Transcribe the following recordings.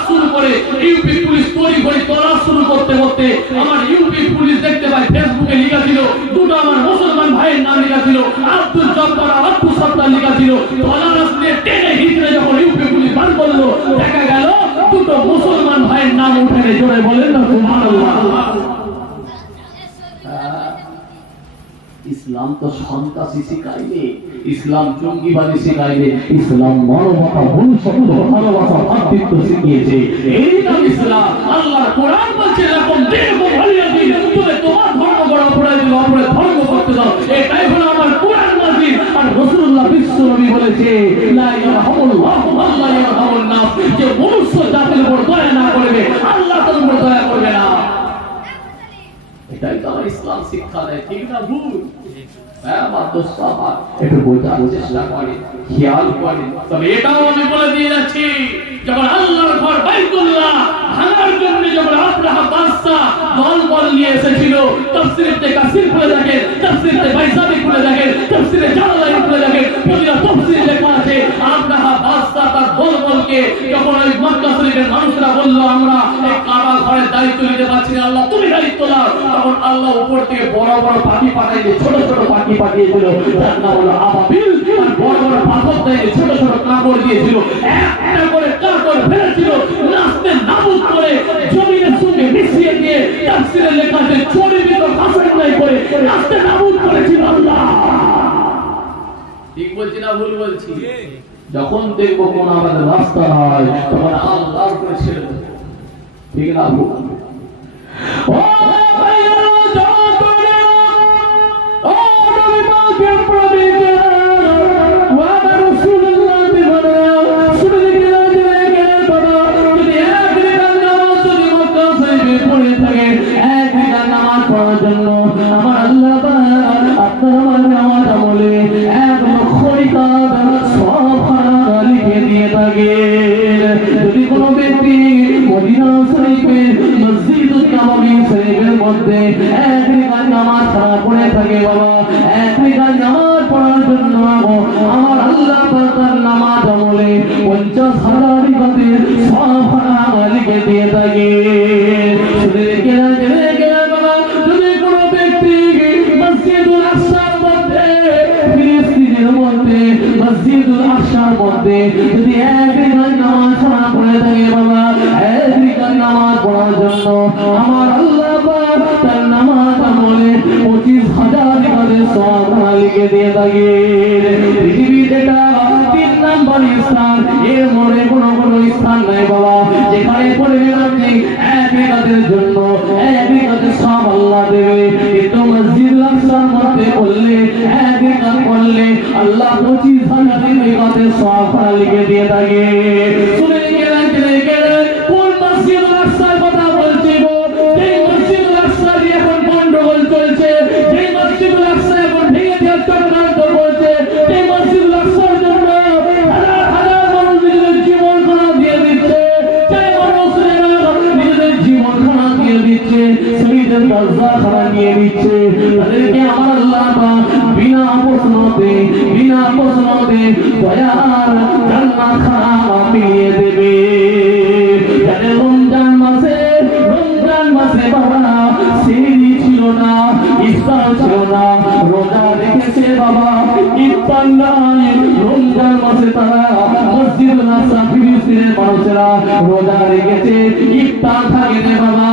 তলাশ শুরু করে UP police তড়িঘড়ি তলাশ শুরু করতে করতে আমার ইউপি পুলিশ দেখতে পাই ফেসবুকে লেখা ছিল দুটো আমার মুসলমান ভাইয়ের নাম লেখা ছিল আব্দুল জব্বার আর আব্দুল সত্তার লেখা ছিল তলাশ নিয়ে টেনে হিচড়ে যখন ইউপি পুলিশ বার করলো দেখা গেল দুটো মুসলমান ভাইয়ের নাম উঠে জোরে বলেন না সুবহানাল্লাহ। ইসলাম তো সন্ত্রাসী শিখায়নি, ইসলাম জঙ্গিবাদী শিখায়নি, ইসলাম মানবতা মনুষ্যত্ব ভালোবাসা ভাতৃত্ব শিখিয়েছে। এই নাম ইসলাম। আল্লাহ কোরআন বলছে এরকম দেখো ভালিয়াদি তুমি তোমার ধর্ম করা অপরাধ দিল অপরাধ ধর্ম করতে দাও, এটাই হলো আমার কোরআন মাজিদ। আর রাসূলুল্লাহ বিশ্বনবী বলেছে লা ইয়ারহামুল্লাহু আল্লাহ ইয়ারহামুন নাস, যে মনুষ্য জাতির উপর দয়া না করবে আল্লাহ তার উপর দয়া করবে না। এটাই তো আমার ইসলাম শিক্ষা দেয়, ঠিক না ভুল? আমার দোস্ত আমার একটু বোঝার চেষ্টা করে, খেয়াল করে। তবে এটাও আমি বলে দিয়ে যাচ্ছি, যখন আল্লাহর ঘর বাইতুল্লাহ ভাঙার জন্য যখন আব্রাহা বাদশা দলবল নিয়ে এসেছিল, তাফসীরে কাসির খুলে দেখেন, তাফসীরে বাইসাবি খুলে দেখেন, তাফসীরে জালালাইন খুলে দেখেন, প্রতিটা তাফসীরে লেখা আছে আব্রাহা বাদশা তার দলবলকে যখন ওই মক্কা শরীফের মানুষরা বলল আমরা এই কাবা ঘরের দায়িত্ব নিতে পারছি না, আল্লাহ তুমি দায়িত্ব নাও, তখন আল্লাহ উপর থেকে বড় বড় পাখি পাঠাইলে ছোট ছোট পাখি পাঠিয়েছিল, তার নাম হলো আবাবিল। আর বড় বড় পাথর দিয়ে ছোট ছোট কাপড় দিয়েছিল, একটা করে কাপড় ফেলেছিল, নাচতে নাবুদ করে জমিনের সঙ্গে মিশিয়ে দিয়ে তাফসীরে লেখা আছে চরিত্র ভাষায় করে নাচতে নাবুদ করেছিল আল্লাহ। ঠিক বলছি না ভুল বলছি? যখন দেখবো কোন আমাদের রাস্তা হয় তখন আল্লাহর উপরে ছেড়ে দেব, ঠিক না ভুল? ও ভাইরা জাতরে ও নবী পাকের প্রভুকে ওয়া রাসূলুল্লাহ বিবরা শুনে গেলা যে বাবা যদি এক রাকাত নামাজ যদি মক্কা শরীফে পড়ে থাকে, এক রাকাত নামাজ পড়ার জন্য আমার আল্লাহ পাক আপনার আমার নামাজ আমলে 1 লক্ষ রিকাত সওয়াব লিখে দিয়ে থাকে। যদি কোনো ব্যক্তি মদিনা শরীফে মসজিদুল নববী শরীফের মধ্যে এক রাকাত নামাজ পড়ে থাকে বাবা, এক রাকাত নামাজ পড়ার জন্য আমার আল্লাহ পাক তার নামাজ আমলে 50,000 রিকাতের সওয়াব লিখে দিয়ে থাকে। যদি কোনো ব্যক্তি মসজিদুল আকসার মধ্যে ফিলিস্তিনের মধ্যে মসজিদুল আকসার মধ্যে যদি এক রাকাত নামাজ পড়ে থাকে বাবা, এক রাকাত নামাজ পড়ার জন্য আমার আল্লাহ পাক তার নামাজ আমলে 25,000 রিকাতের সওয়াব লিখে দিয়ে থাকে। পৃথিবীতে এটা 3 নাম্বার স্থান, এর মনে কোনো স্থান নাই বাবা যেখানে পড়বে আপনি এক রাকাতের জন্য এক রাকাতের সওয়াব আল্লাহ দেবে। কিন্তু মসজিদুল আকসার মধ্যে পড়লে এক রাকাত পড়লে আল্লাহ 25,000 রিকাতের সওয়াব লিখে দিয়ে থাকে। শুনে গেলেন কোন মসজিদুল আকসার কথা বলছি গো? এই মসজিদুল আকসা এখন গন্ডগোল চলছে, যে মসজিদুল আকসা এখন ভেঙে দেওয়ার চক্রান্ত করছে, এই মসজিদুল আকসার জন্য হাজার হাজার মানুষ নিজেদের জীবন খানা দিয়ে দিচ্ছে, যে মানুষেরা নিজেদের জীবন খানা দিয়ে দিচ্ছে, শহীদের দরজা খানা দিয়ে দিচ্ছে, তাদেরকে আমার আল্লাহ পাক বিনা প্রশ্নতে দয়ার জান্নাত খানা মিলিয়ে দেবে। রমজান মাসে বাবা সেহরি ছিল না, ইফতার ছিল না, রোজা রেখেছে বাবা, ইফতার নাই। রমজান মাসে তারা মসজিদুল আকসা ফিলিস্তিনের মানুষেরা রোজা রেখেছে, ইফতার থাকে না বাবা,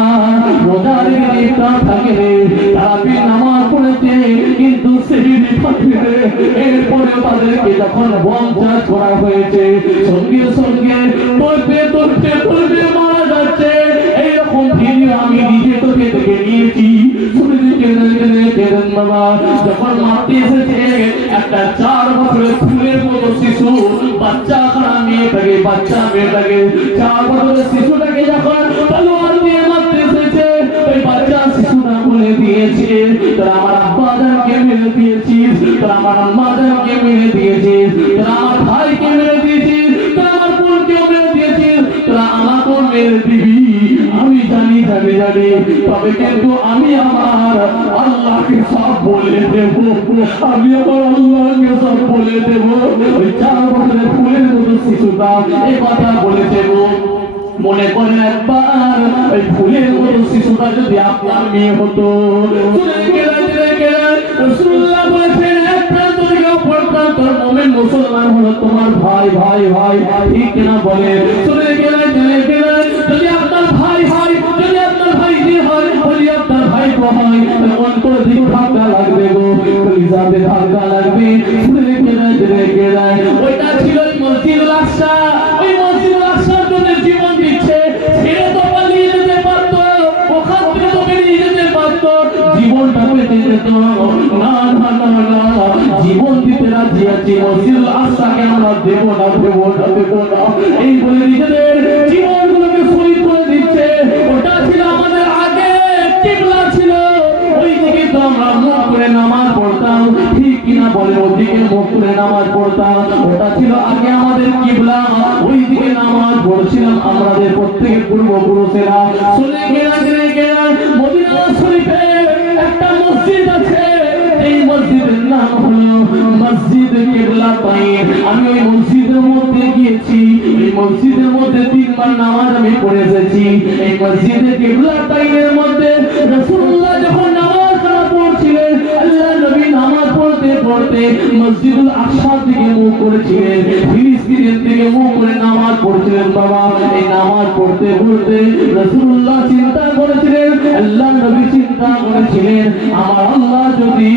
রোজা রেখে ইফতার থাকে না, তারা নামাজ পড়েছে কিন্তু সেহরি থাকে না। এরপরেও তাদেরকে যখন বঞ্চনা করা হয়েছে, সঙ্গে সঙ্গে তোলবে মারা যাচ্ছে। এইরকম ভিডিও আমি নিজে তোকে দেখে নিয়েছি। বাবা যখন মারতে এসেছে একটা 4 বছরের ফুলের মতো শিশু, বাচ্চা মেয়েটাকে 4 বছরের শিশুটাকে যখন তলোয়ার দিয়ে মারতে এসেছে, ওই বাচ্চা শিশুটা বলে দিয়েছে তোরা আমার আব্বাজানকে মেরে দিয়েছিস, তোরা আমার আম্মাজানকে মেরে দিয়েছিস, তোরা আমার ভাইকে মেরে দিয়েছিস, তোরা আমার বোনকে মেরে দিয়েছিস, তোরা আমাকেও মেরে দিবি। আমি জানি তবে কিন্তু আমি আমার আল্লাহকে সব বলে দেব, আমি আমার আল্লাহকে সব বলে দেব। ওই 4 বছরের ফুলের মতো শিশুটা এই কথা বলেছে গো। মনে করেন একবার ওই ফুলের মতো শিশুটা যদি আপনার মেয়ে হতো, রাসূলুল্লাহ বলেছেন এক প্রান্ত থেকে অপর প্রান্ত মুমিন মুসলমান হলো তোমার ভাই ভাই ভাই ঠিক না বলে চলে গেলেন যদি আপনার ভাই হয়, যদি আপনার ভাই হয়, যদি আপনার ভাই হয়, মন করে দিকে ধাক্কা লাগবে গো, কলিজাতে ধাক্কা লাগবে। চলে গেলেন ওইটা ছিল মসজিদুল আকসা, ওই মসজিদুল আকসার জন্য জীবন দিচ্ছে, ছেড়ে তো পালিয়ে যেতে পারতো, ওখান থেকে তো বেরিয়ে যেতে পারতো, জীবনটা পেতে যেত না না না না, জীবন দিতে রাজি আছি, মসজিদুল আকসাকে আমরা দেব না দেব না দেব না এই বলে নিজেদের জীবনগুলোকে শহীদ করে দিচ্ছে। ওটা ছিল আমাদের আগে কিবলা ছিল, ওই দিকে তো আমরা মুখ করে নামাজ পড়তাম, ঠিক কিনা বলে ওদিকে মুখ করে নামাজ পড়তাম, ওটা ছিল আগে আমাদের কিবলা, ওই দিকে নামাজ পড়ছিলাম আমাদের প্রত্যেকের পূর্বপুরুষেরা। চলে গেলেন মদিনা শরীফে একটা মসজিদ আছে, এই মসজিদের নাম হলো মসজিদ কিবলাতাইন। আমি ওই মসজিদের মধ্যে গিয়েছি, এই মসজিদের মধ্যে 3 বার নামাজ আমি পড়ে এসেছি। এই মসজিদে কিবলাতাইনের মধ্যে রাসূলুল্লাহ যখন নামাজ পড়ছিলেন, আল্লাহ নবী নামাজ পড়তে পড়তে মসজিদুল আকসার দিকে মুখ করেছিলেন, ফিলিস্তিনের দিকে মুখ করে নামাজ পড়ছিলেন। বাবা এই নামাজ পড়তে পড়তে রাসূলুল্লাহ চিন্তা করেছিলেন, আল্লাহ নবী চিন্তা করেছিলেন, আমার আল্লাহ যদি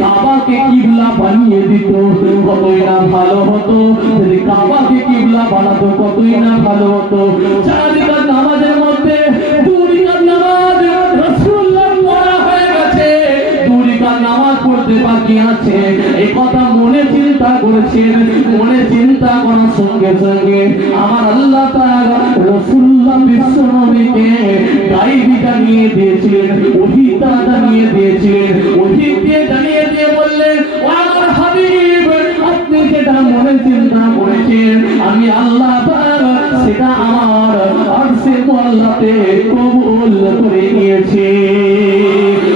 কাবাকে কিবলা বানিয়ে দিত কতই না ভালো হতো, যদি কাবাকে কিবলা বানাতো কতই না ভালো হতো। 4 রাকাত নামাজের মধ্যে 2 রাকাত নামাজ রাসূলুল্লাহ পড়া হয়ে গেছে, 2 রাকাত নামাজ পড়তে বাকি আছে। এই কথা মনে চিন্তা করেছেন, মনে চিন্তা করার সঙ্গে সঙ্গে আমার আল্লাহ তাআলা রাসূলুল্লাহ বিশ্বনবীকে গায়বী জানিয়ে দিয়েছিলেন, ওহী জানিয়ে দিয়েছিলেন, ওহী দিয়ে জানিয়ে দিয়ে বললেন, ও আমার হাবিব আপনি যেটা মনে চিন্তা করেছেন আমি আল্লাহ তাআলা সেটা আমার আরশে মুআল্লাতে কবুল করে নিয়েছি।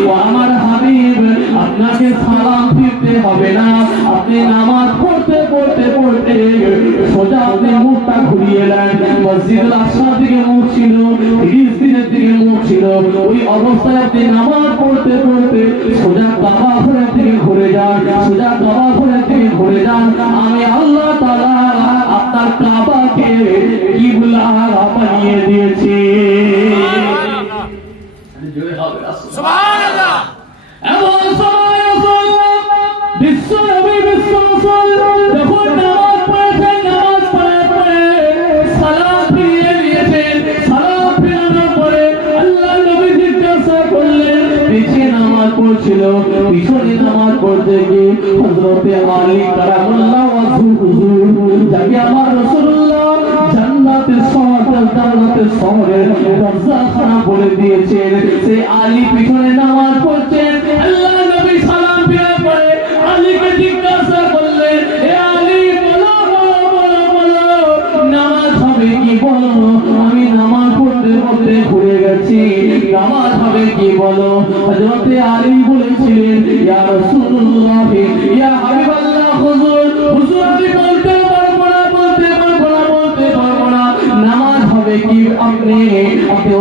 ও আমার হাবিব আপনাকে সালাম ফিরতে হবে না, আপনি নামাজ পড়তে পড়তে পড়তে সোজা আপনি মুখটা ঘুরিয়ে নেন, মসজিদুল আকসার দিকে মুখ ছিল, ফিলিস্তিনের দিকে মুখ ছিল, ওই অবস্থায় আপনি নামাজ পড়তে পড়তে সোজা কাবা ঘরের দিকে ঘুরে যান, সোজা কাবা ঘরের দিকে ঘুরে যান। আমি আল্লাহ তাআলা আপনার কাবাকে কিবলা বানিয়ে দিয়েছি। সুবহানাল্লাহ। এমন সময় রাসূলুল্লাহ বিশ্বনবী যখন নামাজ পড়েছেন, নামাজ পড়ার পরে সালাম ফিরিয়ে দিয়েছেন, সালাম ফিরানোর পরে আল্লাহ নবী জিজ্ঞাসা করলেন, পিছনে নামাজ পড়ছিল, পিছনে নামাজ পড়তে গিয়ে হযরতে আলী কারামাল্লাহু ওয়াজহু হুজুর যাকে আমার রাসূলুল্লাহ জান্নাতের শহরের দরজাখানা বলে দিয়েছেন, সেই আলী পিছনে নামাজ পড়ছেন। আল্লাহ নবী সালাম ফিরানোর পরে আলীকে জিজ্ঞাসা করলেন, হে আলী বলো নামাজ হবে কি বলো, আমি নামাজ পড়তে পড়তে ঘুরে গেছি, নামাজ হবে কি বলো। হযরতে আলী বলেছিলেন, ইয়া রাসূলুল্লাহ ইয়া হাবিবাল্লাহ হুজুর আমি বলতে পারবো না, নামাজ হবে কি। আপনি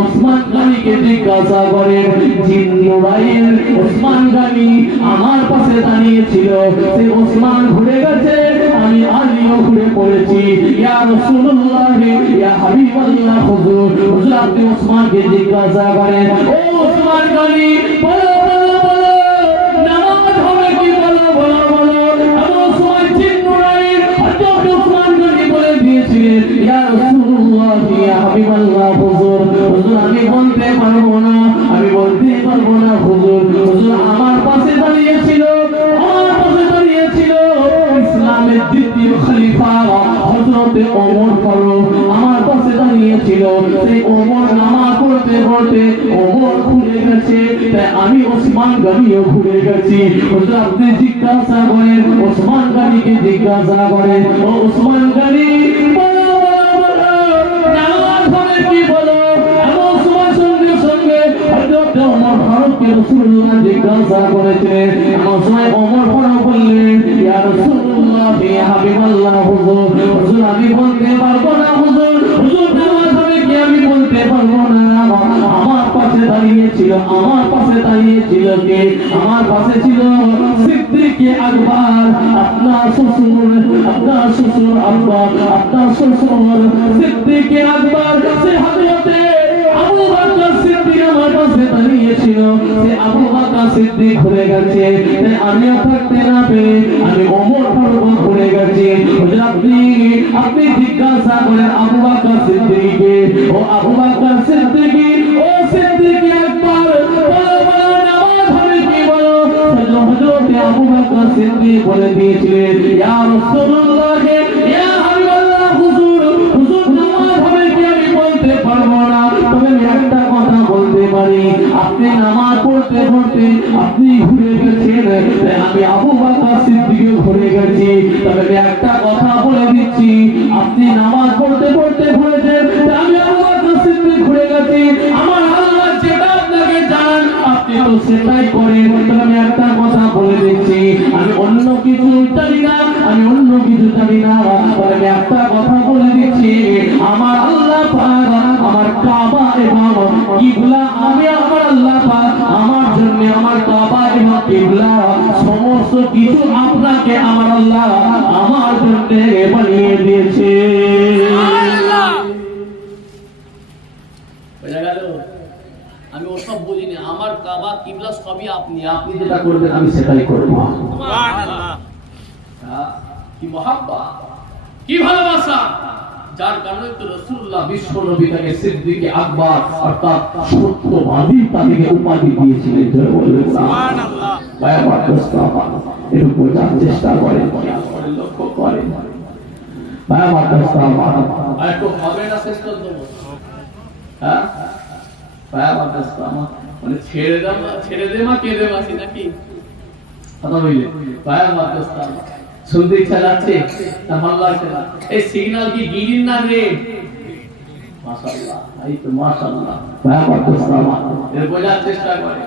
ওসমান গনিকে জিজ্ঞাসা করেন, জিন্নুরাইন ওসমান গনি আমার পাশে দাঁড়িয়ে ছিল, সে ওসমান ঘুরে গেছে, আমি আলীও ঘুরে পড়েছি। ইয়া রাসূলুল্লাহ ইয়া হাবিবাল্লাহ হুজুর আপনি ওসমানকে জিজ্ঞাসা করেন, ও ওসমান গনি বলো নামাজ হবে কি বলো। এমন সময় জিন্নুরাইন হযরত ওসমান গনি বলে দিয়েছিলেন, ইয়া রাসূলুল্লাহ ইয়া হাবিবাল্লাহ হুজুর আমি বলতে পারবো না হুজুর আমার পাশে দাঁড়িয়ে ছিল ইসলামের দ্বিতীয় খলিফা হযরতে ওমর ফারুক আমার পাশে দাঁড়িয়ে ছিল। সেই ওমর নামাজ পড়তে পড়তে ওমর ঘুরে গেছে, তাই আমি ওসমান গনিও ঘুরে গেছি। হুজুর আপনি জিজ্ঞাসা করেন, ওসমান গনিকে জিজ্ঞাসা করেন, ও ওসমান গনি নামাজ হবে কি বলো। এমন সময় সঙ্গে সঙ্গে হযরত ওমর ফারুককে রাসূলুল্লাহ জিজ্ঞাসা করেছিলেন, এমন সময় ওমর ফারুক বললেন, ইয়া রাসূলুল্লাহ ইয়া হাবিবাল্লাহ হুজুর আমি বলতে পারবো না হুজুর নামাজ হবে কি আমি বলতে পারবো না। আমার পাশে দাঁড়িয়েছিল, আমার পাশে দাঁড়িয়েছিল কে? আমার পাশে ছিল সিদ্দিক আকবর, আপনার শ্বশুর, আপনার শ্বশুর আব্বা, আপনার শ্বশুর সিদ্দিক আকবর। সে হযরতে আবু বকর সিদ্দিক আমার পাশে দাঁড়িয়েছিল। সে আবু বকর সিদ্দিক ঘুরে গেছে, আমিও থাকতে না পেরে আমি ওমর ফারুক ঘুরে গেছি। আপনি জিজ্ঞাসা করেন আবু বকর সিদ্দিককে, ও আবু বকর সিদ্দিক, ও সিদ্দিক আকবর, নামাজ হবে কি বলো? হযরত আবু বকর সিদ্দিক বলে দিয়েছিলেন, ইয়া রাসূলুল্লাহ, ইয়া হাবিবাল্লাহ, হুজুর, হুজুর নামাজ হবে কি আমি বলতে পারবো না, তবে আমি একটা কথা বলতে পারি, আপনি নামাজ পড়তে পড়তে আপনি ঘুরে গেছেন, আমি আবু বকর সিদ্দিক ঘুরে গেছি। তবে আমি একটা কথা বলে দিচ্ছি, আপনি নামাজ পড়তে পড়তে ঘুরেছেন, আমি আবু বকর সিদ্দিক ঘুরে গেছি। আমার আল্লাহ যেটা আপনাকে জানান আপনি তো সেটাই করেন। তবে আমি একটা কথা বলে দিচ্ছি, আমি অন্য কিছু জানি না, আমি অন্য কিছু জানি না। তবে আমি একটা কথা বলে দিচ্ছি, আমার আল্লাহ পাক আমার কাবা এবং কিবলা, আমি আমার আল্লাহ পাক আমার জন্য আমার কাবা এবং কিবলা সমস্ত কিছু আপনাকে আমার আল্লাহ আমার জন্য বানিয়ে দিয়েছে। বোঝা গেল? আমি ওসব বলিনি, আমার কাবা কিবলা সবই আপনি, আপনি যেটা করবেন আমি সেটাই করব। সুবহানাল্লাহ। কি মহব্বত, কি ভালোবাসা, যার কারণে তো রাসূলুল্লাহ বিশ্ব নবী তাকে সিদ্দিক আকবর অর্থাৎ সত্যবাদী তাকে উপাধি দিয়েছিলেন। সুবহানাল্লাহ। বাবা মুস্তাফা একটু বোঝার চেষ্টা করেন, লক্ষ্য করেন। বাবা মুস্তাফা আর একটু হবে না শেষ করে দেব। হ্যাঁ, বাবা মুস্তাফা মানে ছেড়ে দাও না, ছেড়ে দে মা, কেঁদে বাসি নাকি কথা বললে। বাবা মুস্তাফা শুনতে ইচ্ছা যাচ্ছে না মাল্লা চলা, এই সিগন্যাল কি গ্রিন না রেড? মাশাআল্লাহ, এই তো মাশাআল্লাহ। বাবা মুস্তাফা এর বোঝার চেষ্টা করে,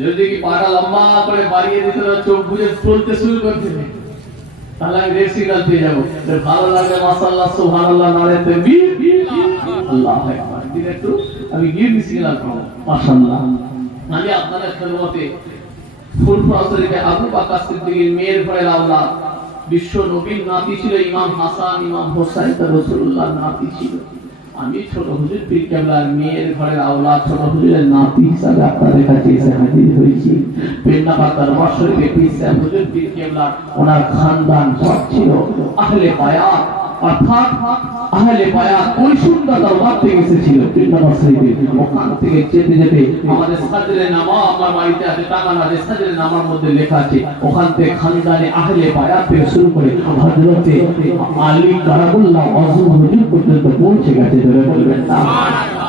যদি কি পাটা লম্বা করে বাড়িয়ে দিতে না, চোখ বুজে চলতে শুরু করতে, তাহলে আমি রেড সিগন্যাল পেয়ে যাবো। ভালো লাগে মাশাআল্লাহ, সুবহানাল্লাহ, নারে তাকবীর, আল্লাহু আকবার, দিলে একটু আমি গ্রিন সিগন্যাল পাবো। মাশাআল্লাহ। আমি আপনাদের খেদমতে ফুলপুরা শরীফে আবু বকর সিদ্দিকের মেয়ের ঘরের আওলাদ, বিশ্ব নবীর নাতি ছিল ইমাম হাসান, ইমাম হোসেন, তার রাসূলুল্লাহর নাতি ছিল। আমি ছোট হুজুর পীর কেবলার মেয়ের ঘরের আওলাদ, ছোট হুজুরের নাতি হিসাবে আপনাদের কাছে এসে হাজির হয়েছি। পেন্নাপাড়া দরবার শরীফে পীর সাহেব হুজুর পীর কেবলার ওনার খানদান সব ছিল আহলে বায়াত, অর্থাৎ আহলে বায়াত ওই সুন্দর দরবার থেকে এসেছিল পেন্নাপাড়া শরীফে। ওখান থেকে যেতে যেতে আমাদের সাদরে নামা, আমার বাড়িতে আছে টাকানা, যে সাদরে নামার মধ্যে লেখা আছে, ওখান থেকে খানদানে আহলে বায়াত থেকে শুরু করে হযরতে আলী কারামুল্লাহ আযম হুজুর পর্যন্ত পৌঁছে গেছে। ধরে বলবেন না সুবহানাল্লাহ।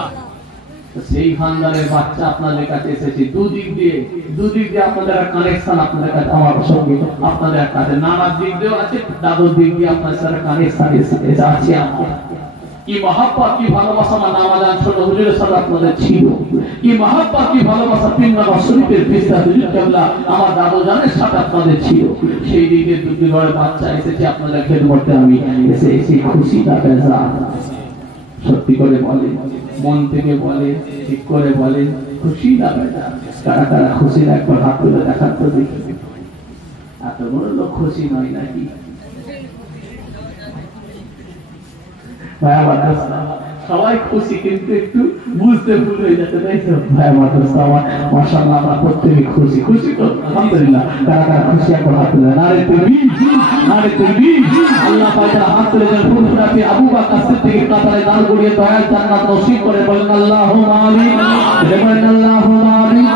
সেই খানদানের বাচ্চা আপনাদের কাছে এসেছে, দুদিক দিয়ে আপনাদের কানেকশন, আপনাদের কাছে আমার সঙ্গে আপনাদের কাছে নানার দিক দিয়েও আছে, দাদুর দিক দিয়ে আপনাদের সাথে কানেকশন এসে আছে। কি মহব্বত, কি ভালোবাসা আমার নামাজান ছোট হুজুরের সাথে আপনাদের ছিল, কি মহব্বত, কি ভালোবাসা পিন্নাবা শরীফের পিস্তা হুজুর কেবলা আমার দাদু জানের সাথে আপনাদের ছিল। সেই দিকে দুটি ঘরের বাচ্চা এসেছে আপনাদের খেদমতে, আমি এসে খুশিটা বেজা সত্যি করে বলে, মন থেকে বলে, ঠিক করে বলে, খুশি না বেজা? কারা কারা খুশি একবার হাত তুলে দেখার তো দেখি। এত বড় লোক খুশি নয় নাকি? সবাই খুশি কিন্তু একটু বুঝতে ভুল হয়ে যাচ্ছে, তাই তো? মাশাআল্লাহ, আমরা প্রত্যেকে খুশি, খুশি তো আলহামদুলিল্লাহ। কারা কারা খুশি একবার হাত তুলে নারে তাকবীর, নারে তাকবীর। আল্লাহ পাক যারা হাত তুলে দেন ফুলফুরাতে আবু বকর সিদ্দিকের কাতারে দাঁড় করিয়ে দয়াল জান্নাত নসিব করে, বলেন আল্লাহুম্মা আমিন, বলেন আল্লাহুম্মা আমিন।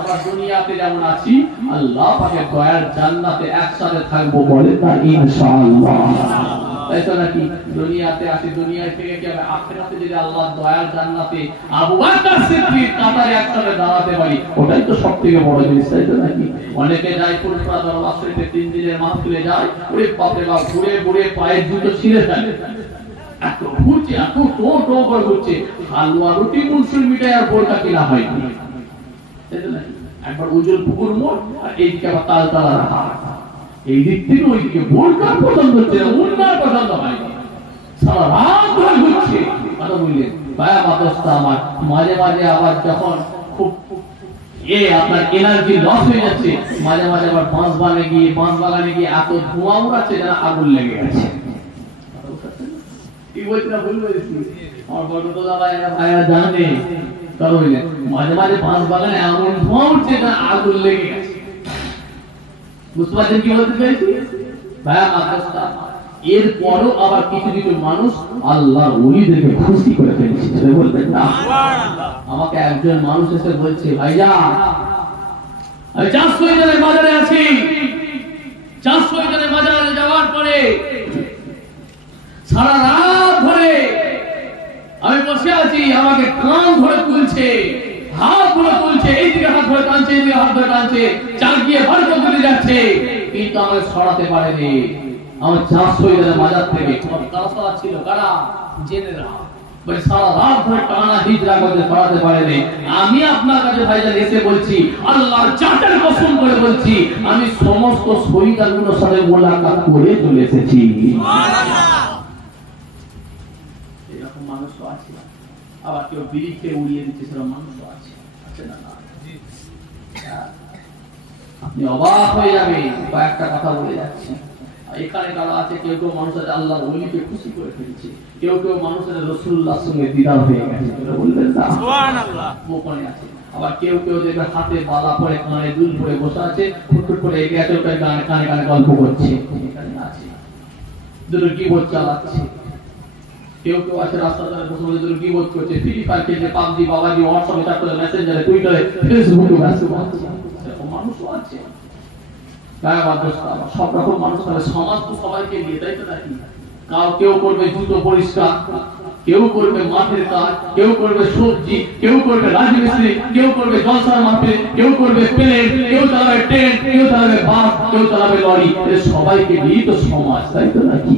আমরা দুনিয়াতে যেমন আছি, আল্লাহ পাকের দয়ার জান্নাতে একসাথে থাকবো, বলেন না ইনশাআল্লাহ। তাই তো নাকি? দুনিয়াতে আছি, দুনিয়া থেকে কি হবে? আখিরাতে যদি আল্লাহ দয়ার জান্নাতে আবু বকর সিদ্দিক কাতারে একসাথে দাঁড়াতে পারি, ওটাই তো সবথেকে বড় জিনিস, তাই তো নাকি? অনেকে যায় ফুলপুরা দরবার শরীফে 3 দিনের মাহফিলে যায়, ওরে বাপরে বাপ, ঘুরে ঘুরে পায়ের জুতো ছিঁড়ে ফেলে, এত ঘুরছে, এত টো করে ঘুরছে, হালুয়া রুটি মুনসুর মিঠাই আর বোরকা কিনা হয়নি। একবার উজ্জ্বল পুকুর মোড়, আর এইদিকে আবার তালতলার হাট, এই দিক থেকে ওইদিকে বোরকার পছন্দ হচ্ছে না, উন্নার পছন্দ হয়নি। সারা রাত ধরে ঘুরছে। কথা বুঝলেন ভাই অবস্থা আমার। মাঝে মাঝে আবার যখন খুব আপনার এনার্জি লস হয়ে যাচ্ছে, মাঝে মাঝে আবার বাঁশ বাগানে গিয়ে এত ধোঁয়া উড়াচ্ছে যেন আগুন লেগে গেছে। কি বলছি না ভুল বলেছি? আমার বড়দা ভাইরা জানে। মাঝে মাঝে বাঁশ বাগানে এমন ধোঁয়া উঠছে যেন আগুন লেগে গেছে। বুঝতে পারছেন কি বলতে চাইছি ভাইয়া? মাদ্রাসা এরপরও আবার কিছু কিছু মানুষ আল্লাহর ওলিদেরকে খুশি করে ফেলছে। বলবেন না? আমাকে একজন মানুষ এসে বলছে, ভাইজান আমি 400 জনের বাজারে আছি, 400 জনের বাজারে যাওয়ার পরে সারা রাত ধরে আমি বসে আছি, আমাকে কান ধরে তুলছে, হাত ধরে তুলছে, এইদিকে হাত ধরে টানছে, এইদিকে হাত ধরে টানছে, চাকিয়ে বার করে দিতে যাচ্ছে, কিন্তু আমাকে সরাতে পারেনি। আমার 400 জনের বাজার থেকে কারা ছিল, কারা জেনেরা, বলে সারা রাত ধরে টানা হিজরা করতে সরাতে পারেনি। আমি আপনার কাছে ভাইজান এসে বলছি, আল্লাহর জাতের কসম করে বলছি, আমি সমস্ত শহীদগুলোর সাথে মোলাকাত করে চলে এসেছি। সুবহানাল্লাহ। এরকম মানুষও আছে, আবার কেউ বিড়িকে উড়িয়ে দিচ্ছে, সেরকম মানুষও আছে, আছে না? আপনি অবাক হয়ে যাবেন। কয়েকটা কথা বলে যাচ্ছি। এখানে কারা আছে, কেউ কেউ মানুষ আছে আল্লাহর ওলিকে খুশি করে ফেলছে, কেউ কেউ মানুষ আছে রাসূলুল্লাহর সঙ্গে দিদার হয়ে গেছে। বলবেন না? সুবহানাল্লাহ। গোপনে আছে। আবার কেউ কেউ দেখবে হাতে বালা পরে, কানে দুল পরে বসে আছে, ফুটফুট করে এগিয়ে আছে, ওটাই কানে কানে গল্প করছে। এখানে আছে দুটো গীবত চালাচ্ছে। কেউ কেউ আছে রাস্তাতে বসে বসে দুটো গীবত করছে, ফ্রি ফায়ার খেলছে, পাবজি, বাবাজি, হোয়াটসঅ্যাপে চ্যাট করে, মেসেঞ্জারে, টুইটারে, ফেসবুকে ব্যস্ত আছে। এরকম মানুষও আছে। সব রকম মানুষ হবে, সমাজ তো সবাইকে নিয়ে, তাই তো নাকি? কেউ করবে জুতো পরিষ্কার, কেউ করবে মাঠের কাজ, কেউ করবে সবজি, কেউ করবে রাজমিস্ত্রি, কেউ করবে জলসার মাঠে, কেউ করবে প্লেন, কেউ চালাবে ট্রেন, কেউ চালাবে বাস, কেউ চালাবে লরি। সবাইকে নিয়ে তো সমাজ, তাই তো নাকি?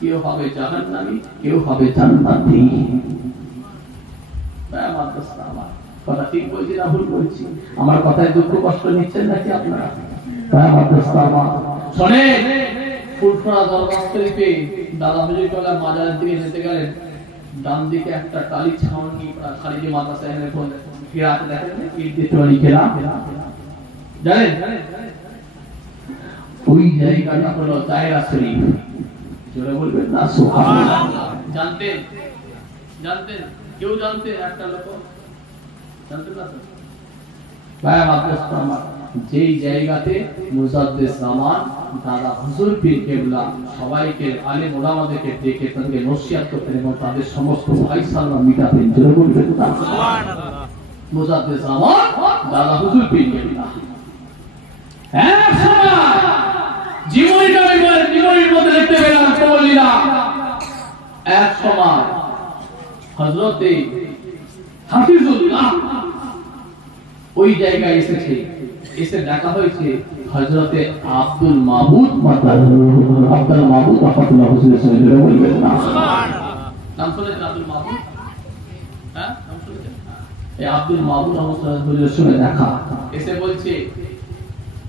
কেউ হবে জাহান্নামী, কেউ হবে জান্নাতি। কথা ঠিক বলছি না ভুল বলছি? আমার কথায় দুঃখ কষ্ট নিচ্ছেন নাকি আপনারা? শোনেন, ফুলফুরা দরবারে দাদা হুজুর কলা মাজারের দিকে যেতে গেলেন, ডান দিকে একটা টালি ছাউনি খালিজি মাদ্রাসা এখানে ঘেরা আছে, দেখেন ইট ঘেরা, জানেন? ওই জায়গাটা হলো দায়রা শরীফ। জোরে বলবেন না সুবহানাল্লাহ। জানতেন? কেউ জানতেন? একটা লোক জানতেন না? ভাই মাদ্রাসা আমার যেই জায়গাতে মুজাদ্দিদ জামান দাদা হুজুর পীর কেবলা সবাইকে আলেম ওলামাদেরকে ডেকে তাদেরকে নসিহত করতেন এবং তাদের সমস্ত ফায়সালা মিটাতেন। জোরে বলবেন না সুবহানাল্লাহ। মুজাদ্দিদ জামান দাদা হুজুর পীর কেবলা এক সময় জীবনীর মধ্যে দেখতে পেলাম কবলিলা, এক সময় হযরতে হাফিজুল্লাহ ওই জায়গায় এসেছে, এসে দেখা হয়েছে হযরতে আব্দুল মাবুদ রাহমাতুল্লাহ হুজুরের সঙ্গে। বলবেন না সুবহানাল্লাহ। নাম শুনেছেন আব্দুল মাবুদ? হ্যাঁ, নাম শুনেছেন? এই আব্দুল মাবুদ রাহমাতুল্লাহ হুজুরের সঙ্গে দেখা, এসে বলছে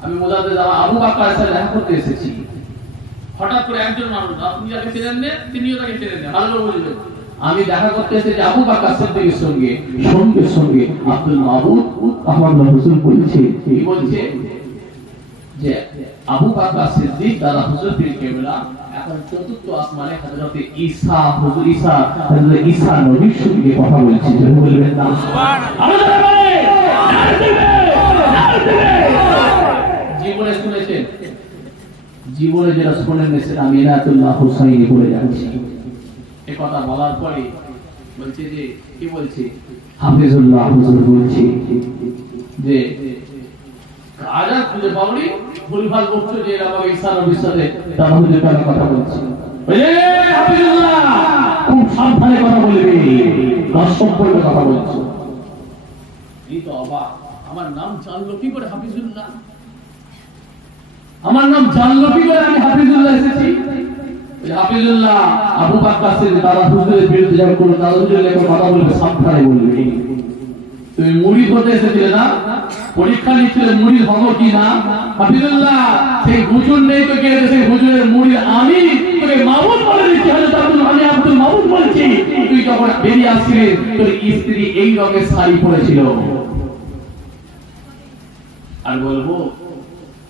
আমি মুজাদ্দিদ আবু বকরের সাথে দেখা করতে এসেছি। হঠাৎ করে একজন মানুষ, আপনি যাকে চেনেন না তিনিও তাকে চেনেন না, ভালো বলবেন, আমি দেখা করতে এসেছি আবু বকর সিদ্দিকের সঙ্গে। সঙ্গে সঙ্গে আব্দুল মাবুদ রাহমাতুল্লাহ হুজুর বলছে, কি বলছে যে আবু বকর সিদ্দিক দাদা হুজুর পীর কেবলা এখন চতুর্থ আসমানে হযরতে ঈসা নবীর সঙ্গে কথা বলছে। বলবেন না সুবহানাল্লাহ। জীবনে শুনেছেন? জীবনে যেটা শোনেন সেটা আমি ইনায়াতুল্লাহ হুসাইনি বলে যাচ্ছি। এই কথা বলার পরে বলছে যে, কি বলছে হাফিজুল্লাহ হুজুর বলছে যে রাজা খুঁজে পাওনি, ভুলভাল বলছো যে আমাকে ঈসা নবীর সাথে দাদা হুজুর কথা বলছে। হাফিজুল্লাহ খুব সাবধানে কথা বলবে, সম্পর্কে কথা বলছো। এই তো অবাক, আমার নাম জানলো কি করে হাফিজুল্লাহ? আমার নাম জানলো কি করে আমি হাফিজুল্লাহ এসেছি? হাফিজুল্লাহ আবু বকর সিদ্দিক দাদা হুজুরের বিরুদ্ধে যখন কোনো দাদা হুজুরের কথা বলবে সাবধানে বলবে। তুমি মুরিদ হতে এসেছিলে না? পরীক্ষা নিচ্ছিল মুড়ি হবো কি না। হাফিজুল্লাহ সেই হুজুর নেই তো কে, সেই হুজুরের মুড়ি আমি তোকে মাবুদ বলে দিচ্ছি, হযরত আমি আব্দুল মাবুদ বলছি। তুই যখন বেরিয়ে আসছিলি তোর স্ত্রী এই রঙের শাড়ি পরেছিল। আর বলবো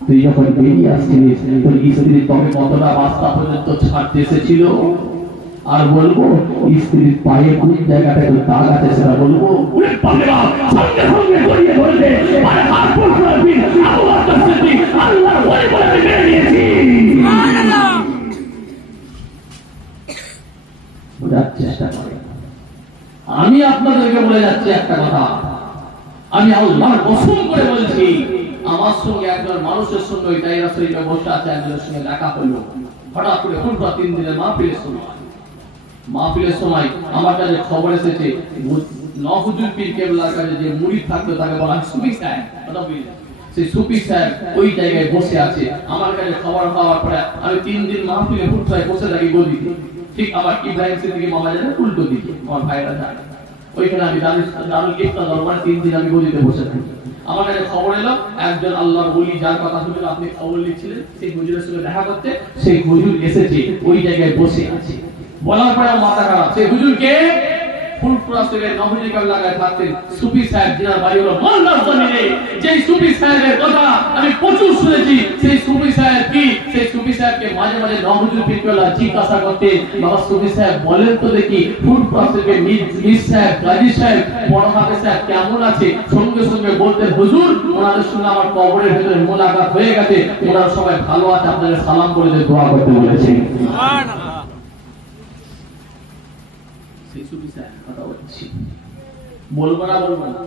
তুই যখন বেরিয়ে আসছিলিস তোর স্ত্রী তবে কতটা রাস্তা পর্যন্ত ছাড়তে এসেছিল। আর বলবো স্ত্রীর পায়ে কোন জায়গাটা একটু দাগ আছে সেটা বলবো। সঙ্গে সঙ্গে জড়িয়ে ধরবে আরে হাত পড় করবি আবু বকর সিদ্দিক আল্লাহর ওলি বলে আমি মেনে নিয়েছি। সুবহানাল্লাহ। বোঝার চেষ্টা করেন। আমি আপনাদেরকে বলে যাচ্ছি একটা কথা, আমি আল্লাহর কসম করে বলছি, আমার সঙ্গে একজন মানুষের সঙ্গে ওই দায়রা শরীফে বসে আছে, একজনের সঙ্গে দেখা হলো। হঠাৎ করে হুজুর 3 দিনের মাহফিলের সময় আমার কাছে খবর এসেছে নহুজুর পীর কেবলার কাছে যে মুরিদ থাকতো তাকে বলা হয় সুফি সাহেব। কথা বুঝলেন? সেই সুফি সাহেব ওই জায়গায় বসে আছে। আমার কাছে খবর পাওয়ার পরে আমি 3 দিন মাহফিলে হুজরায় বসে থাকি গদিতে। ঠিক আমার ইব্রাহিম সিদ্দিকী মামা জানে উল্টো দিকে, আমার ভাইরা জানে ওইখানে আমি দারুল ইফতা দরবারে 3 দিন আমি গদিতে বসে থাকি। আমার কাছে খবর এলো একজন আল্লাহর ওলি যার কথা হুজুর আপনি খবর লিখছিলেন সেই হুজুরের সঙ্গে দেখা করতে, সেই হুজুর এসেছে ওই জায়গায় বসে আছে। বলার পরে মাথা খারাপ। সেই হুজুরকে ফুলপুরা শরীফের নবজি কাবলাগায় থাকতেন সুফি সাহেব, যার বাড়ি হলো মালদার জমিনে। যেই সুফি সাহেবের কথা আমি প্রচুর শুনেছি। সেই সুফি সাহেব কি, সেই সুফি সাহেবকে মাঝে মাঝে নবজুল পীর কেবলা জিজ্ঞাসা করতেন, বাবা সুফি সাহেব বলেন তো দেখি ফুলপুরা শরীফের মীর সাহেব, গাজী সাহেব, বড় হাফেজ সাহেব কেমন আছে? সঙ্গে সঙ্গে বলতেন হুজুর ওনাদের সঙ্গে আমার কবরের ভেতরে মোলাকাত হয়ে গেছে, ওনারা সবাই ভালো আছে, আপনাদের সালাম বলে দোয়া করতে বলেছেন। সুবহানাল্লাহ। বলবো না বলবো না,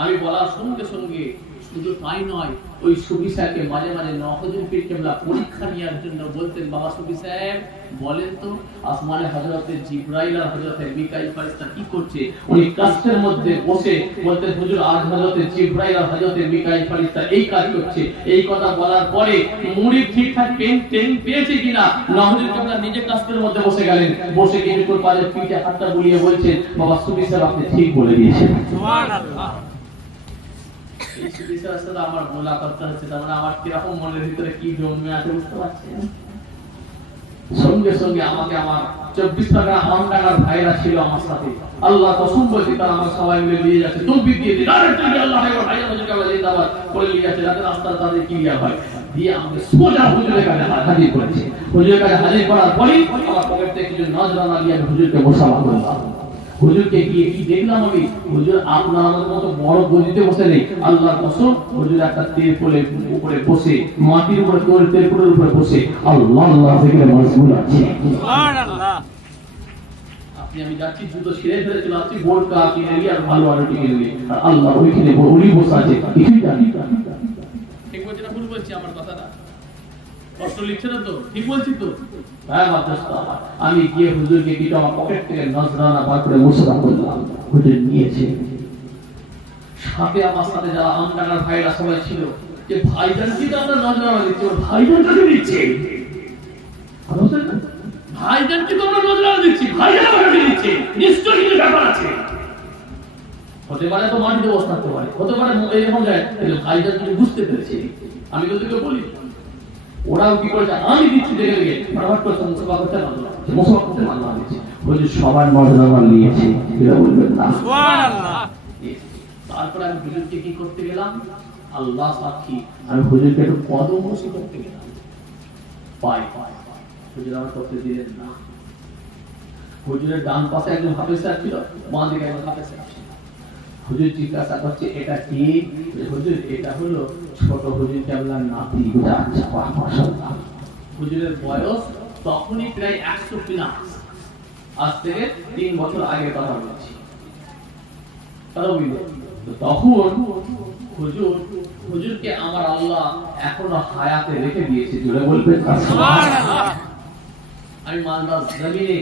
আমি বলার সঙ্গে সঙ্গে শুধু তাই নয়, ওই সুফি সাহেবকে মাঝে মাঝে নওয়াজুল পীর কেবলা পরীক্ষা নেওয়ার জন্য বলতেন, বাবা সুফি সাহেব বলেন তো আসমানে হযরতে জিবরাইল আর হযরতে মিকাইল ফেরেশতা কি করছে? উনি কাস্টের মধ্যে বসে বলতেন হুজুর আজ হযরতে জিবরাইল আর হযরতে মিকাইল ফেরেশতা এই কাজ করছে। এই কথা বলার পরে মুরিদ ঠিকঠাক পেন পেয়েছে কিনা নওয়াজুল কেবলা নিজে কাস্টের মধ্যে বসে গেলেন। বসে কিছুক্ষণ পরে পিঠে হাতটা বুলিয়ে বলছেন, বাবা সুফি সাহেব আপনি ঠিক বলে দিয়েছেন। সুবহানাল্লাহ। এই সুফি সাহেবের সাথে আমার মোলাকাত হচ্ছে, তার মানে আমার কিরকম মনের ভিতরে কি জন্মে আছে বুঝতে পারছেন? সঙ্গে সঙ্গে আমাকে আমার 24 টাকা আমডাঙ্গার ভাইরা ছিল আমার সাথে, আল্লাহ কসম বলছি তারা আমার সবাই মিলে নিয়ে যাচ্ছে, তকবীর দিয়ে দিন আরে তুমি আল্লাহ আকবার ভাইয়া হুজুরকে আল্লাহ জিন্দাবাদ করে নিয়ে যাচ্ছে, যাতে রাস্তা তাদের ক্লিয়ার হয়। দিয়ে আমাকে সোজা হুজুরের কাছে হাজির করেছে। হুজুরের কাছে হাজির করার পরেই আমার পকেট থেকে কিছু নজরানা দিয়ে আমি হুজুরকে মোসাফা করলাম। হুজুরকে গিয়ে কি দেখলাম আমি, হুজুর আপনার আমাদের মতো বড় গদিতে বসে নেই, আল্লাহর কসম হুজুর একটা তিরপলের উপরে বসে, মাটির উপরে তিরপলের উপরে বসে আল্লাহ আল্লাহ জিকিরে মশগুল আছে। সুবহানাল্লাহ। আপনি আমি যাচ্ছি জুতো ছিঁড়ে ফেলে চলে আসছি, বোরকা কিনে নিয়ে আর ভালো আরো কিনে নিয়ে, আর আল্লাহ ওইখানে উনি বসে আছে, কিছুই জানি না। ঠিক বলছি না ভুল বলছি আমার কথাটা? কষ্ট লিখছে না তো? ঠিক বলছি তো? হ্যাঁ মাদ্রাসা। আমি গিয়ে হুজুরকে কিছু আমার পকেট থেকে নজরানা বার করে মুসাফা করলাম, হুজুর নিয়েছে। সাথে আমার সাথে যারা আমডাঙ্গার ভাইরা সবাই ছিল, যে ভাইজান কি তো আমরা নজরানা দিচ্ছি, ওর ভাইজান কাকে দিচ্ছে? ভাইজান কি তো আমরা নজরানা দিচ্ছি, ভাইজান কাকে দিচ্ছে? নিশ্চয়ই কিছু ব্যাপার আছে। হতে পারে তো মাটিতে বসে থাকতে পারে, হতে পারে এরকম যায় ভাইজান কিছু বুঝতে পেরেছে। আমি তো তোকে বলি ওরাও কি করেছে, আমি দিচ্ছি দেখে দেখে ফটাফট করে মুসাফা করতে মানলাম, মুসাফা করতে মানলাম দিচ্ছি। বলছি সবার নজরানা নিয়েছে, এটা বলবেন না? সুবহানাল্লাহ। তারপরে আমি হুজুরকে কি করতে গেলাম, আল্লাহ সাক্ষী, আমি হুজুরকে একটু কদম বসে করতে গেলাম। পাই হুজুর আমার করতে দিলেন না। হুজুরের ডান পাশে একজন হাফেজ সাহেব ছিল, বাঁ দিকে একজন হাফেজ সাহেব ছিল। হুজুর জিজ্ঞাসা করছে এটা কি? হুজুর এটা হলো ছোট হুজুর কেবলার নাতি। আচ্ছা মাশাআল্লাহ। হুজুরের বয়স তখনই প্রায় 100 প্লাস, আজ থেকে 3 বছর আগে কথা বলছি। তখন হুজুরকে আমার আল্লাহ এখনো হায়াতে রেখে দিয়েছে, জোরে বলবেন সুবহানাল্লাহ। আমি মালদার জমিনে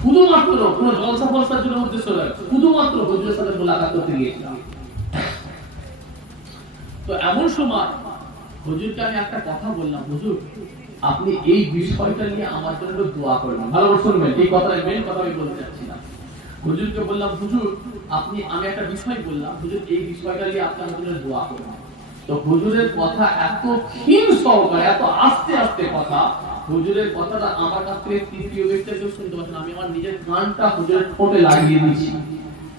শুধুমাত্র কোন জলসা ফলসার জন্য উদ্দেশ্য নয়, শুধুমাত্র হুজুরের সাথে মোলাকাত করতে গিয়েছিলাম। তো এমন সময় হুজুরকে আমি একটা কথা বললাম, হুজুর আপনি এই বিষয়টা নিয়ে আমার জন্য দোয়া করবেন। ভালো করে শুনবেন, এই কথাটা মেন কথা আমি বলতে চাচ্ছি না। হুজুরকে বললাম, হুজুর আমি একটা বিষয় বললাম, হুজুর এই বিষয়টা নিয়ে আপনার জন্য দোয়া করুন। তো হুজুরের কথা এত ক্ষীণ সহকারে, এত আস্তে আস্তে কথা, হুজুরের কথাটা আমার কাছ থেকে তৃতীয় ব্যক্তি কেউ শুনতে পাচ্ছে না, আমি আমার নিজের কানটা হুজুরের ঠোঁটে লাগিয়ে দিয়েছি,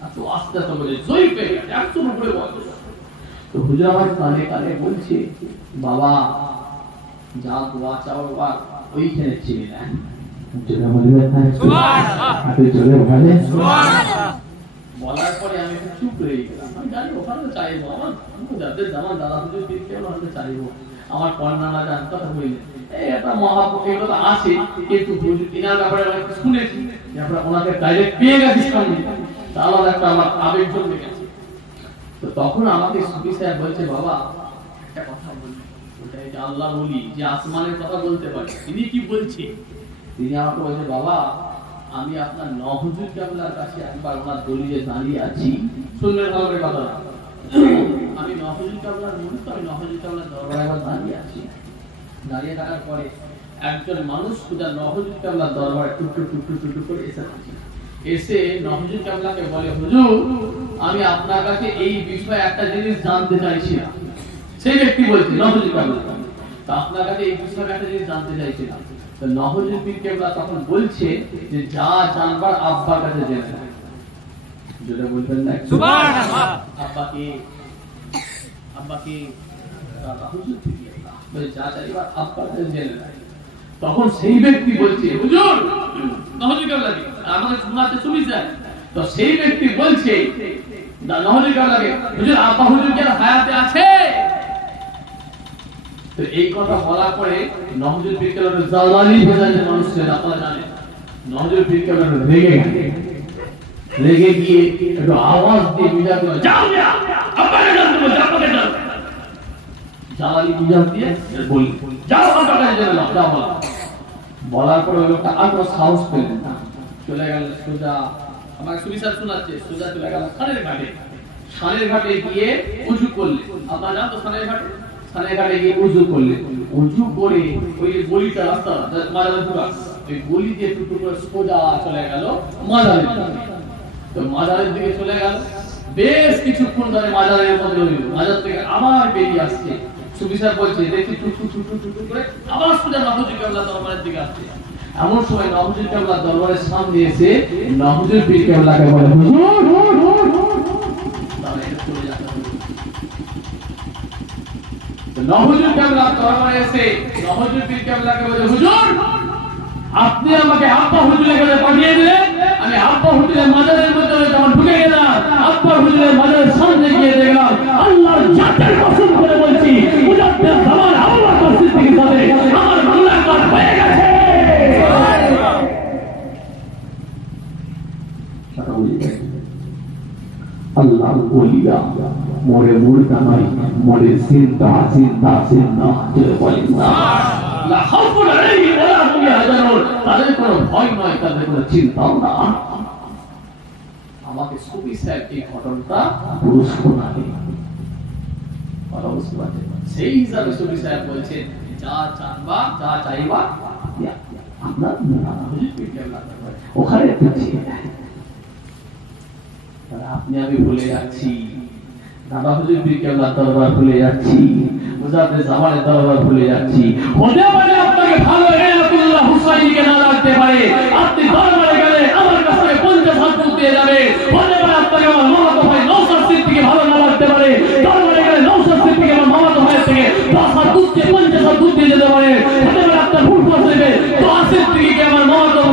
এত আস্তে আস্তে বলে জয় পেয়ে গেছে, 100 উপরে বয়স। তো হুজুর আমার কানে কানে বলছে, বাবা যা দোয়া চাও বাবা ওইখানে ছেড়ে না। বলার পরে আমি চুপ রয়ে গেলাম। আমি জানি ওখানে চাইবো, আমার যাদের জামান দাদা হুজুর ওখানে চাইবো, আমার কন্যারা জান কথা বললেন এই একটা মহাপ্রতিগুলো আছে, কিন্তু তিনার ব্যাপারে অনেক শুনেছি, আমরা ওনাকে ডাইরেক্ট পেয়ে গেছি সামনে, তাহলে একটা আমার আবেগ জমে গেছে। তো তখন আমাকে সুফি সাহেব বলছে, বাবা একটা কথা বলবেন, ওটাই যে আল্লাহ বলি যে আসমানের কথা বলতে পারে, তিনি কি বলছে? তিনি আমাকে বলছে, বাবা আমি আপনার নহজুল কেবলার কাছে একবার ওনার দলিলে দাঁড়িয়ে আছি, শুনবেন ভালো করে কথা, আমি নহজুল কেবলার মুরিদ, আমি নহজুল কেবলার দরবারে একবার দাঁড়িয়ে আছি। দাঁড়িয়ে থাকার পরে একজন মানুষ খুদা নহজুল কেবলার দরবারে টুকটু টুকটু টুকটু করে এসে নহজুল কেবলাকে বলে, হুজুর আমি আপনার কাছে এই বিষয়ে একটা জিনিস জানতে চাইছিলাম। সেই ব্যক্তি বলছে নহজুল কেবলা, তা আপনার কাছে এই বিষয়ে একটা জিনিস জানতে চাইছিলাম। তো নহজুল পীর কেবলা তখন বলছে যে যা জানবার আব্বার কাছে জেনে নেন। যেটা বলবেন না সুবহানাল্লাহ, আব্বাকে হুজুর পীর কেবলা বলে যা চাইবার আব্বার কাছে জেনে নেন। তখন সেই ব্যক্তি বলছে, হুজুর নহজুল কেবলা কি আমাকে শোনাতে শুনি যায়। তো সেই ব্যক্তি বলছে নহজুল কেবলাকে, হুজুর আব্বা হুজুর কি হায়াতে আছে? তো এই কথা বলার পরে নহজুল পীর কেবলার জালালি বাজারের মানুষের আপনারা জানেন, নহজুল পীর কেবলার রেগে গিয়ে একটু আওয়াজ দিয়ে বিজা করে, যাও যা আব্বাকে ডাক দেবো, আব্বাকে ডাক। জালালি বিজা দিয়ে বলি, যাও আব্বাকে জেনে নাও, যাও বলা। বলার পরে ওই লোকটা আর কোনো সাহস পেলেন না, চলে গেল সোজা, আমাকে সুবিচার শোনাচ্ছে, সোজা চলে গেল খালের ঘাটে। খালের ঘাটে গিয়ে উজু করলে, আপনারা জানো তো খালের ঘাটে, খালের ঘাটে গিয়ে উজু করলে, উজু করে ওই গলিটা রাস্তা মাজারের ঢোকা, ওই গলি দিয়ে টুকটু করে সোজা চলে গেল মাজারের দিকে। তো মাজারের দিকে চলে গেল, বেশ কিছুক্ষণ ধরে মাজারের মধ্যে রইল, মাজার থেকে আবার বেরিয়ে আসছে। সুবিচার বলছে দেখি টুকটু টুকটু টুকটু করে আবার সোজা নহজুল কেবলা দরবারের দিকে আসছে। এমন সময় নহজুল কেবলা দরবারের সামনে এসে নহজুল পীর কেবলাকে বলে, নহজুল কেবলা দরবারে এসে নহজুল পীর কেবলাকে বলে, হুজুর আপনি আমাকে আব্বা হুজুরের কাছে পাঠিয়ে দিলেন, আমি আব্বা হুজুরের মাজারের মধ্যে যখন ঢুকে গেলাম, আব্বা হুজুরের মাজারের সামনে গিয়ে দেখলাম, আল্লাহর জাতের কসম করে বলছি, মুজাদ্দিদ জামান আবু বকর সিদ্দিকীর সাথে আমার মুলাকাত হয়ে গেছে। আল্লাহ ওলিয়া মরে মুর্দা নয়, মরে জিন্দা জিন্দা জিন্দা, জোরে বলেন না লা খাউফুন আলাইহিম ওয়া লা হুম ইয়াহজানুন, তাদের কোনো ভয় নয়, তাদের কোনো চিন্তাও না। আমাকে সুফি সাহেব এই ঘটনাটা পুরো শোনালেন, সেই হিসাবে সুফি সাহেব বলছেন, যা জানবা যা চাইবা আপনার হুজুর পীর কেবলা ওখানে পৌঁছে যায়। আপনি আমি ভুলে যাচ্ছি, দাদা হুজুর পীর কেবলার দরবার ভুলে যাচ্ছি, মুজাদ্দিদ জামানের দরবার ভুলে যাচ্ছি। হতে পারে আপনাকে ভালো ইনায়াতুল্লাহ হুসাইনিকে না লাগতে পারে, আপনি দরবারে গেলে আমার কাছে 50 হাত দিয়ে যাবে। হতে পারে আপনাকে আমার মামাতো ভাই নওশাদ সিদ্দিকী ভালো না লাগতে পারে, দরবারে গেলে নওশাদ সিদ্দিকী আমার মামাতো ভাইয়ের থেকে 10 হাত দিয়ে 50 হাত দিয়ে যেতে পারে। হতে পারে আপনার ফুলফা সাহেবে তো সিদ্দিকীকে আমার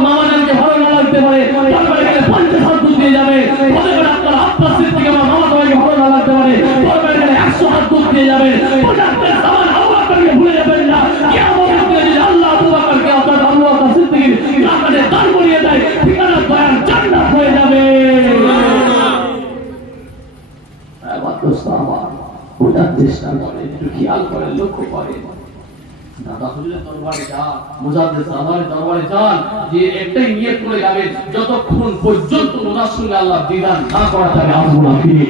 মামাজানকে ভালো না লাগতে পারে, দরবারে গেলে 50 হাত দিয়ে যাবে। হতে পারে আপনার আব্বাস সিদ্দিকী আমার মামাতো ভাইকে ভালো না লাগতে পারে, দরবারে গেলে 100 হাত দিয়ে যাবে। মুজাদ্দিদ জামান আবু বকরকে ভুলে যাবেন না, কিয়ামতের দিনে যদি আল্লাহ আবু বকরকে আপনার আবু বকর সিদ্দিকীর কাছে দাঁড় করিয়ে দেয়, ঠিকানা বয়ান জান্নাত হয়ে যাবে। ওটার চেষ্টা করে, একটু খেয়াল করে, লক্ষ্য করে। দাদা হুজুরের দরবারে যান, মুজাদ্দিদ জামানের দরবারে যান, যে একটাই নিয়ত করে যাবেন, যতক্ষণ পর্যন্ত ওনার সঙ্গে আল্লাহ দিদার না করা যাবে আসবো না ফিরে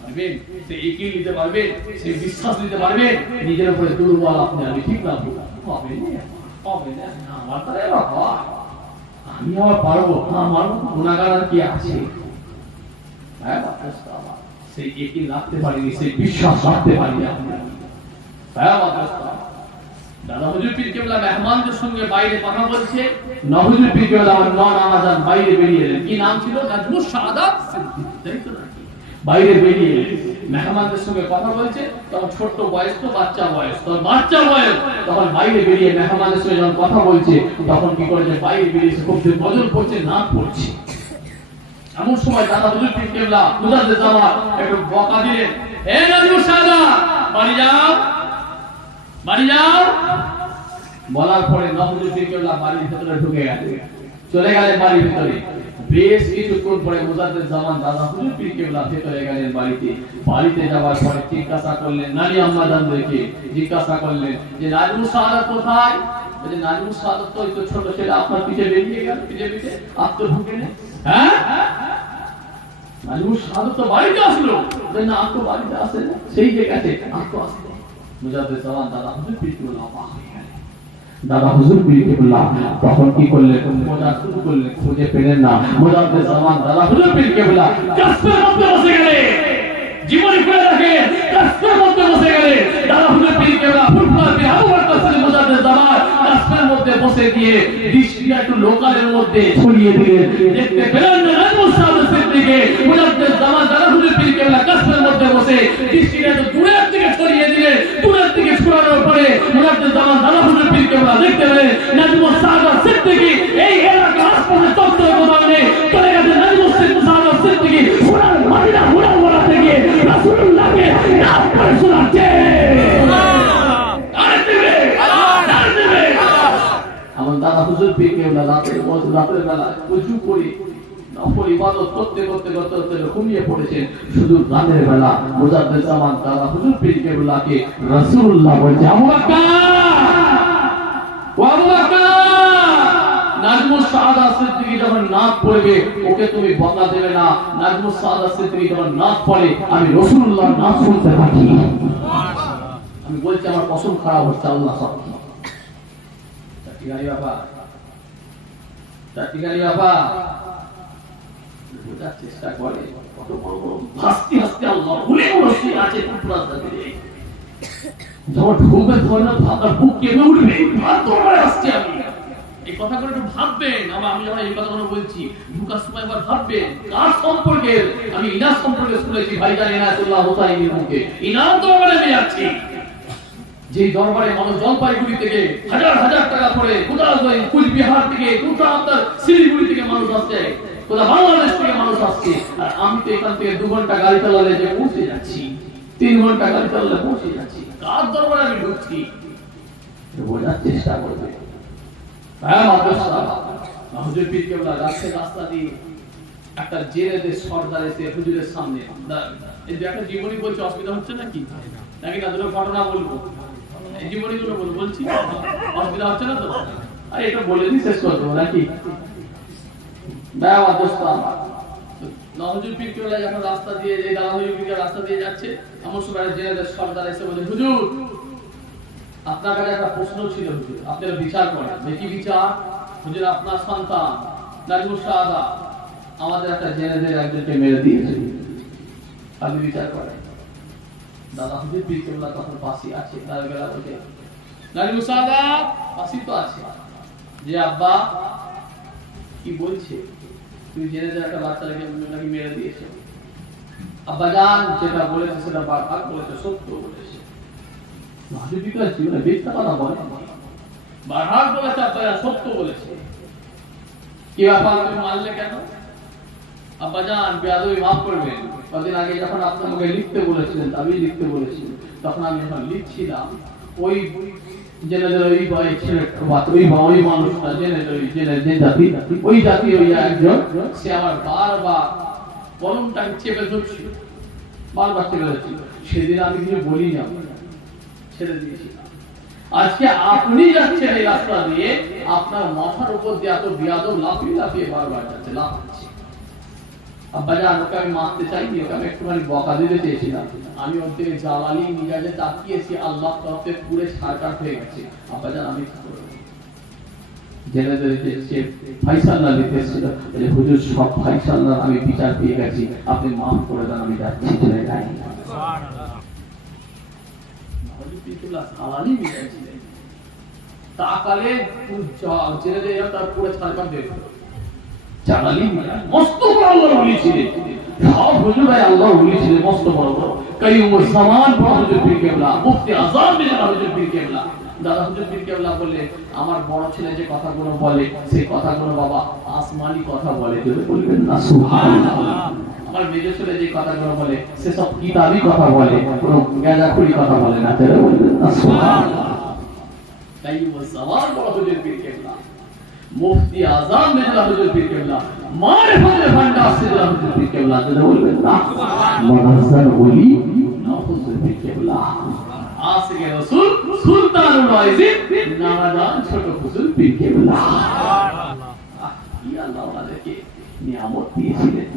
পারবেন, সে এগিয়ে নিতে পারবেন, সে বিশ্বাস নিতে পারবেন, নিজের উপরে দুর্বল আপনি আমি ঠিক না হবে না, আমার দ্বারা হয় আমি আমার পারবো, আমার গুণাগার আর কি আছে? সেই একই রাখতে পারিনি, সেই বিশ্বাস রাখতে পারিনি। দাদা হুজুর পীর কেবলা মেহমানদের সঙ্গে বাইরে কথা বলছে, নহুজুর পীর কেবলা আমার নামাজান বাইরে বেরিয়ে এলেন। কি নাম ছিল? নাজমুস সাদাত সিদ্দিকী। বাইরে বেরিয়ে মেহমানদের সঙ্গে কথা বলছে, তখন ছোট্ট বয়স তো, বাচ্চা বয়স, তখন বাইরে বেরিয়ে মেহমানদের সঙ্গে যখন কথা বলছে, তখন কি করেছে? বাইরে বেরিয়ে খুব গজল পড়ছে, নাচ পড়ছে। এমন সময় দাদা হুজুর পীর কেবলা মুজাদ্দিদ জামান একটু বকা দিলেন, হে নাজমুস সাদাত, বাড়ি যাও, বাড়ি যাও। বলার পরে নহুজুর পীর কেবলা বাড়ির ভিতরে ঢুকে গেলেন, চলে গেলেন বাড়ির ভিতরে। বেশ কিছুক্ষণ পরে মুজাদ্দিদ জামান দাদা হুজুর পীর কেবলা ভিতরে গেলেন বাড়িতে। বাড়িতে যাওয়ার পরে জিজ্ঞাসা করলেন, নানি আম্মাজানদেরকে জিজ্ঞাসা করলেন যে নাজমুস সাদাত কোথায়? বলে নাজমুস সাদাত তো ওই তো ছোট ছেলে আপনার পিছে বেরিয়ে গেল, পিছে পিছে আপনি ঢুকে নেন। হ্যাঁ, নাজমুস সাদাত তো বাড়িতে আসলো। বলে না, আপনি বাড়িতে আসেন, সেই যে গেছে, আপনি আসলো। মুজাদ্দিদ জামান দাদা হুজুর পীর কেবলা অবাক হয়ে গেলেন। দাদা হুজুর পীর কেবলা তখন কি করলেন? খোঁজা শুরু করলেন, খুঁজে পেলেন না। মুজাদ্দিদ জামান দাদা হুজুর পীর কেবলা কাস্তের মধ্যে বসে গেলেন। জীবনী খুলে রাখেন, কাস্তের মধ্যে বসে গেলেন। দাদা হুজুর পীর কেবলা ফুটবল বিহার কাছে মুজাদ্দিদ জামান কাস্তের মধ্যে বসে গিয়ে দৃষ্টিটা একটু লোকালের মধ্যে ছড়িয়ে দিলেন। দেখতে পেলেন না নাজমুস সাদাত সিদ্দিকী মুজাদ্দিদ জামান দাদা হুজুর পীর কেবলা কাস্তের মধ্যে বসে দৃষ্টিটা একটু দূরের দিকে ছড়িয়ে দিলেন। দূরের দিকে ছড়ানোর পরে মুজাদ্দিদ জামান দাদা হুজুর পীর কেবলা দেখতে পেলেন নাজমুস সাদাত সিদ্দিকী এই এলাকা হাসপাতাল চত্বরের গোদামে চলে গেছে। নাজমুস সাদাত সিদ্দিকী সোনার মাদিনা মুনাওয়ারা থেকে রাসূলুল্লাহকে নাম করে শোনাচ্ছে। আমার দাদা হুজুর পীর কেবলা রাতের বেলা উঁচু করে নফল ইবাদত করতে করতে করতে করতে ঘুমিয়ে পড়েছেন। শুধু রাতের বেলা মুজাদ্দিদ জামান দাদা হুজুর পীর কেবলাকে রাসূলুল্লাহ বলছে, আবু বকর, আবু বকর, নাজমুস সাদাত সিদ্দিকী যখন নাচ পড়বে ওকে তুমি বকা দেবে না। নাজমুস সাদাত সিদ্দিকী যখন নাচ পড়ে আমি রাসূলুল্লাহর নাচ শুনতে পাচ্ছি। আমি বলছি আমার কসম খারাপ হচ্ছে, আল্লাহ সাক্ষী। বাবা, বাবা বোঝার চেষ্টা করে, কত বড় বড় হাসতে হাসতে আল্লাহ ভুলে বসে আছে। যখন ঢুকবে তখন আপনার বুক কেঁপে উঠবে। আসছে আমি এই কথাগুলো একটু ভাববেন। আমি যখন এই কথাগুলো বলছি ঢুকার সময় একবার ভাববেন কার সম্পর্কে। আমি ইনার সম্পর্কে শুনেছি, ভাইজান ইনায়াতুল্লাহ হোসাইনির মুখে। ইনার দরবারে আমি যাচ্ছি, যে দরবারে মানুষ জলপাইগুড়ি থেকে হাজার হাজার টাকা করে, কোথাও কুচবিহার থেকে, কোথাও আপনার শিলিগুড়ি থেকে মানুষ আসছে, কোথাও বাংলাদেশ থেকে মানুষ আসছে। আর আমি তো এখান থেকে 2 ঘন্টা গাড়ি চালালে যে পৌঁছে যাচ্ছি, 3 ঘন্টা গাড়ি চালালে পৌঁছে যাচ্ছি। কার দরবারে আমি ঢুকছি বোঝার চেষ্টা করবে। হুজুর পীর কেবলা রাস্তা দিয়ে একটা জেলেদের সর্দার এসে হুজুরের সামনে এই যে একটা জীবনী বলছে, অসুবিধা হচ্ছে নাকি? নাকি না দুটো ঘটনা বলবো? এই জীবনীগুলো বলছি, অসুবিধা হচ্ছে না তো? আর এটা বলে দিই, শেষ করবো নাকি? হুজুর পীর কেবলা যখন রাস্তা দিয়ে, এই দাদা হুজুর পীর রাস্তা দিয়ে যাচ্ছে, এমন সময় জেলেদের সর্দার এসে বলে, হুজুর আপনার কাছে একটা প্রশ্ন ছিল, হুজুর আপনারা বিচার করেন। কি বিচার? হুজুর আপনার সন্তান নাজমুস সাদাত আমাদের একটা জেলেদের একজনকে মেরে দিয়েছে, আপনি বিচার করেন। দাদা হুজুর পীর কেবলা তখন পাশে আছে, তার বেলা বলছে, নাজমুস সাদাত পাশে তো আছে, যে আব্বা কি বলছে, তুই জেলেদের একটা বাচ্চাকে নাকি মেরে দিয়েছে। আব্বা জান যেটা বলেছে সেটা বারবার বলেছে, সত্য বলেছে। হুজুর পীর জীবনে মিথ্যা কথা বলে, বারবার বলেছে আব্বা সত্য বলেছে। কি ব্যাপার, তুমি মানলে কেন? আব্বা জান বেয়াদবি মাফ করবেন, কদিন আগে যখন আপনি আমাকে লিখতে বলেছিলেন, আমি লিখতে বলেছিলাম, তখন আমি যখন লিখছিলাম ওই জেলেদের ওই মানুষটা জেলেদের যে জাতি, ওই জাতি ওই একজন, সে আমার বারবার কলমটাকে চেপে ধরছিল, বারবার চেপে ধরছিল। সেদিন আমি কিছু বলি না, ছেড়ে দিয়েছিলাম। আজকে আপনি যাচ্ছেন এই রাস্তা দিয়ে, আপনার মাথার উপর দিয়ে এত বিয়াদব লাফিয়ে লাফিয়ে বারবার যাচ্ছে, লাফাচ্ছে। আব্বা জান ওকে আমি মারতে চাইনি, ওকে আমি একটুখানি বকা দিতে চেয়েছিলাম। আমি ওর দিকে জ্বালালি মিজাজে তাকিয়েছি, আল্লাহ তরফে পুরে সারকার হয়ে গেছে। আব্বা জান আমি কি করব? জেনারেল যে ফাইসাল্লাহ লিখেছিল যে হুজুর সব ফাইসাল্লাহ আমি বিচার পেয়ে গেছি, আপনি মাফ করে দেন, আমি যাচ্ছি চলে যাই। তাকালে জেনারেল তার পুরো ছাড়কান দিয়ে চালালি মস্ত বড় আল্লাহর ওলি ছিলেন, সব হুজুরাই আল্লাহর ওলি ছিলেন, মস্ত বড় বড় কাইয়ুম জামান বড় হুজুর পীর কেবলা, মুফতি আযম বিন হুজুর পীর কেবলা। দাদা হুজুর পীর কেবলা বললে আমার বড় ছেলে যে কথাগুলো বলে সেই কথাগুলো বাবা আসমানি কথা বলে, যদি বলবেন না সুবহানাল্লাহ। আমার মেজো ছেলে যে কথাগুলো বলে সে সব কিতাবি কথা বলে, কোনো গাঁজাখুরি কথা বলে না, যদি বলবেন না সুবহানাল্লাহ। কাইয়ুম জামান বড় হুজুর পীর কেবলা, মুফতি আযম বিন হুজুর পীর কেবলা, মারিফাতের ভান্ডার সিদ্দিক হুজুর পীর কেবলা, যদি বলবেন না মুনাজ্জাল ওলি হুজুর পীর কেবলা, আশিকে রাসূল সুলতানুল ওয়াইজিদ নানাজান ছোট হুজুর পীর কেবলা। সুবহানাল্লাহ, কি আল্লাহ ওনাদেরকে নিয়ামত দিয়েছিলেন,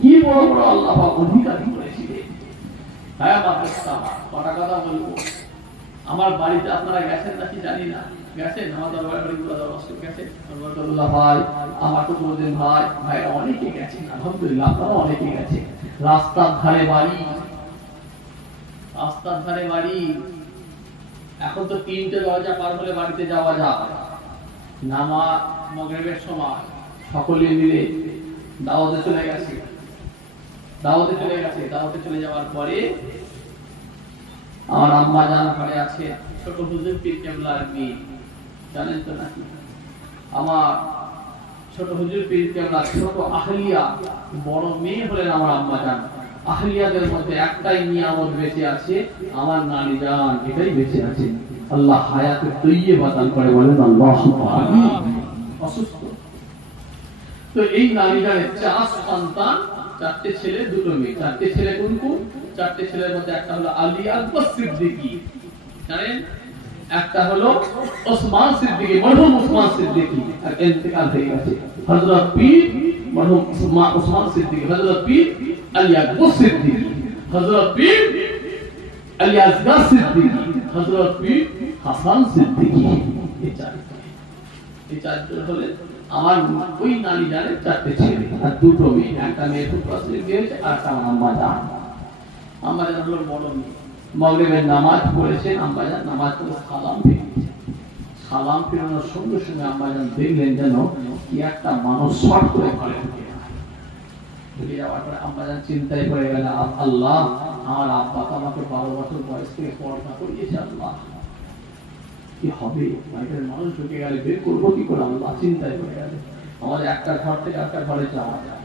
কি বড় বড় আল্লাহ পাক অধিকারী করেছিলেন। হ্যাঁ বাবা, কথা কথা বলবো, আমার বাড়িতে আপনারা গেছেন নাকি জানি না, গেছেন আমার দরবারে বাড়িগুলো দরবারে গেছেন, রহমাতুল্লাহ ভাই, আমার তো বলছেন ভাই, ভাইরা অনেকে গেছেন, আলহামদুলিল্লাহ আপনারা অনেকে গেছেন। রাস্তার ধারে বাড়ি, রাস্তার ধারে বাড়ি, এখন তো 3টে দরজা পার হলে বাড়িতে যাওয়া যায়। নামাজ মাগরিবের সময় সকলে মিলে দাওয়াতে চলে গেছে, দাওয়াতে চলে গেছে, দাওয়াতে চলে যাওয়ার পরে আমার আম্মা জান ঘরে আছে, ছোট হুজুর পীর কেবলার মেয়ে, জানেন তো নাকি? আমার ছোট হুজুর পীর কেবলার ছোট আহলিয়া বড় মেয়ে হলেন আমার আম্মা জান। আহলিয়াদের মধ্যে একটাই নিয়ামত বেঁচে আছে, আমার নানি জান এটাই বেঁচে আছে। আল্লাহ হায়াতে তৈয়বা দান করে, বলেন আল্লাহুম্মা আমিন। অসুস্থ তো এই নানি জানের 4 সন্তান, 4টে ছেলে 2টো মেয়ে। 4টে ছেলে কোন কোন? 4টে ছেলের মধ্যে একটা হলো আলী আকবর সিদ্দিকী, জানেন, একটা হলো ওসমান সিদ্দিকী, মরহুম ওসমান সিদ্দিকী, আর ইন্তেকাল হয়ে গেছে। হযরত পীর মরহুম ওসমান সিদ্দিকী, হযরত পীর আলী আকবর সিদ্দিকী, হযরত পীর আলী আসগর সিদ্দিকী, হযরত পীর হাসান সিদ্দিকী। এই চারজন হলেন আমার ওই নানি জানের 4টে ছেলে আর 2টো মেয়ে। একটা মেয়ে ফুটপাতে দিয়েছে আর একটা আম্মা জান। আম্মা জান হলো বড় মেয়ে। মাগরিবের নামাজ পড়েছেন, আম্মা জান নামাজ পড়ে সালাম ফিরিয়েছেন। সালাম ফিরানোর সঙ্গে সঙ্গে আম্মা জান দেখলেন যেন কি একটা মানুষ শর্ট করে ঘরে ঢুকে যাওয়ার পরে আম্মা জান চিন্তায় পড়ে গেল, আল্লাহ আমার আব্বা তো আমাকে 12 বছর বয়স থেকে পড়াশোনা করিয়েছে, আল্লাহ কি হবে, বাইরের মানুষ ঢুকে গেলে বের করবো কি করে, আল্লাহ চিন্তায় পড়ে গেল। আমাদের একটা ঘর থেকে একটা ঘরে যাওয়া যায়,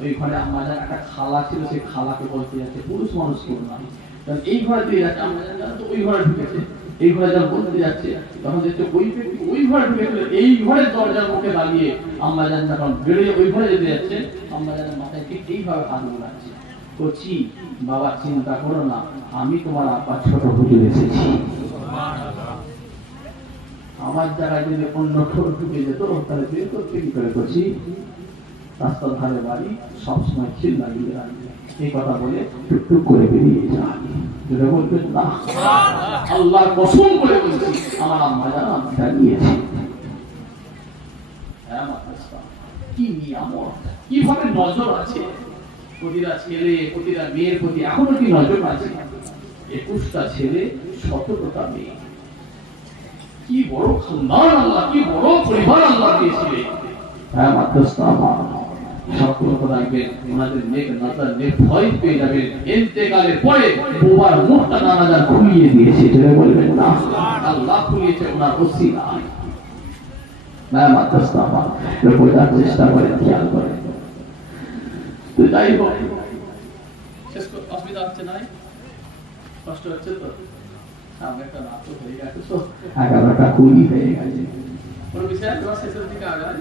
ওই ঘরে আম্মা জান একটা খালা ছিল, সেই খালাকে বলতে যাচ্ছে, পুরুষ মানুষ কেউ না, কারণ এই ঘরে দিয়ে যাচ্ছে, আম্মা জান জানো তো ওই ঘরে ঢুকেছে, এই ঘরে যখন বলতে যাচ্ছে তখন দেখছে ওই ব্যক্তি ওই ঘরে ঢুকেছিল, এই ঘরের দরজার মুখে দাঁড়িয়ে আম্মা জান যখন বেরিয়ে ওই ঘরে যেতে যাচ্ছে, আম্মা জানের মাথায় ঠিক এইভাবে হাত বোলাচ্ছে, বলছি বাবা চিন্তা করো না, আমি তোমার আব্বা ছোট হুজুর এসেছি। আমার জায়গায় যদি অন্য ঠোঁট ঢুকে যেত তাহলে বের করতে কি করে, করছি রাস্তার ধারে বাড়ি, সবসময় খিল লাগিয়ে রাখবে, এই কথা বলে টুকটুক করে বেরিয়ে যায়। যেটা বলবেন না আল্লাহর কসম করে বলছি, আমার আম্মা জান আমি জানিয়েছি। কি নিয়ামত, কিভাবে নজর আছে প্রতিটা ছেলে প্রতিটা মেয়ের প্রতি, এখনো কি নজর আছে? 21টা ছেলে 17টা মেয়ে, কি বড় খানদান আল্লাহ, কি বড় পরিবার আল্লাহ দিয়েছিলেন। হ্যাঁ মাদ্রাসা সবগুলো রাখবেন, ওনাদের নেক নজর নির্ভয় পেয়ে যাবেন। ইন্তেকালের পরে বাবার মুখটা নানাজান খুলিয়ে দিয়েছে, যেটা বলবেন না আল্লাহ খুলিয়েছে ওনার ওসিলা। হ্যাঁ মাদ্রাসা বোঝার চেষ্টা করেন, খেয়াল করেন। তো যাই হোক, শেষ অসুবিধা হচ্ছে না, কষ্ট হচ্ছে তো, সামনে একটা রাত হয়ে গেছে, তো 11টা 20 হয়ে গেছে, কোনো বিষয় তোমার শেষের দিকে আগায়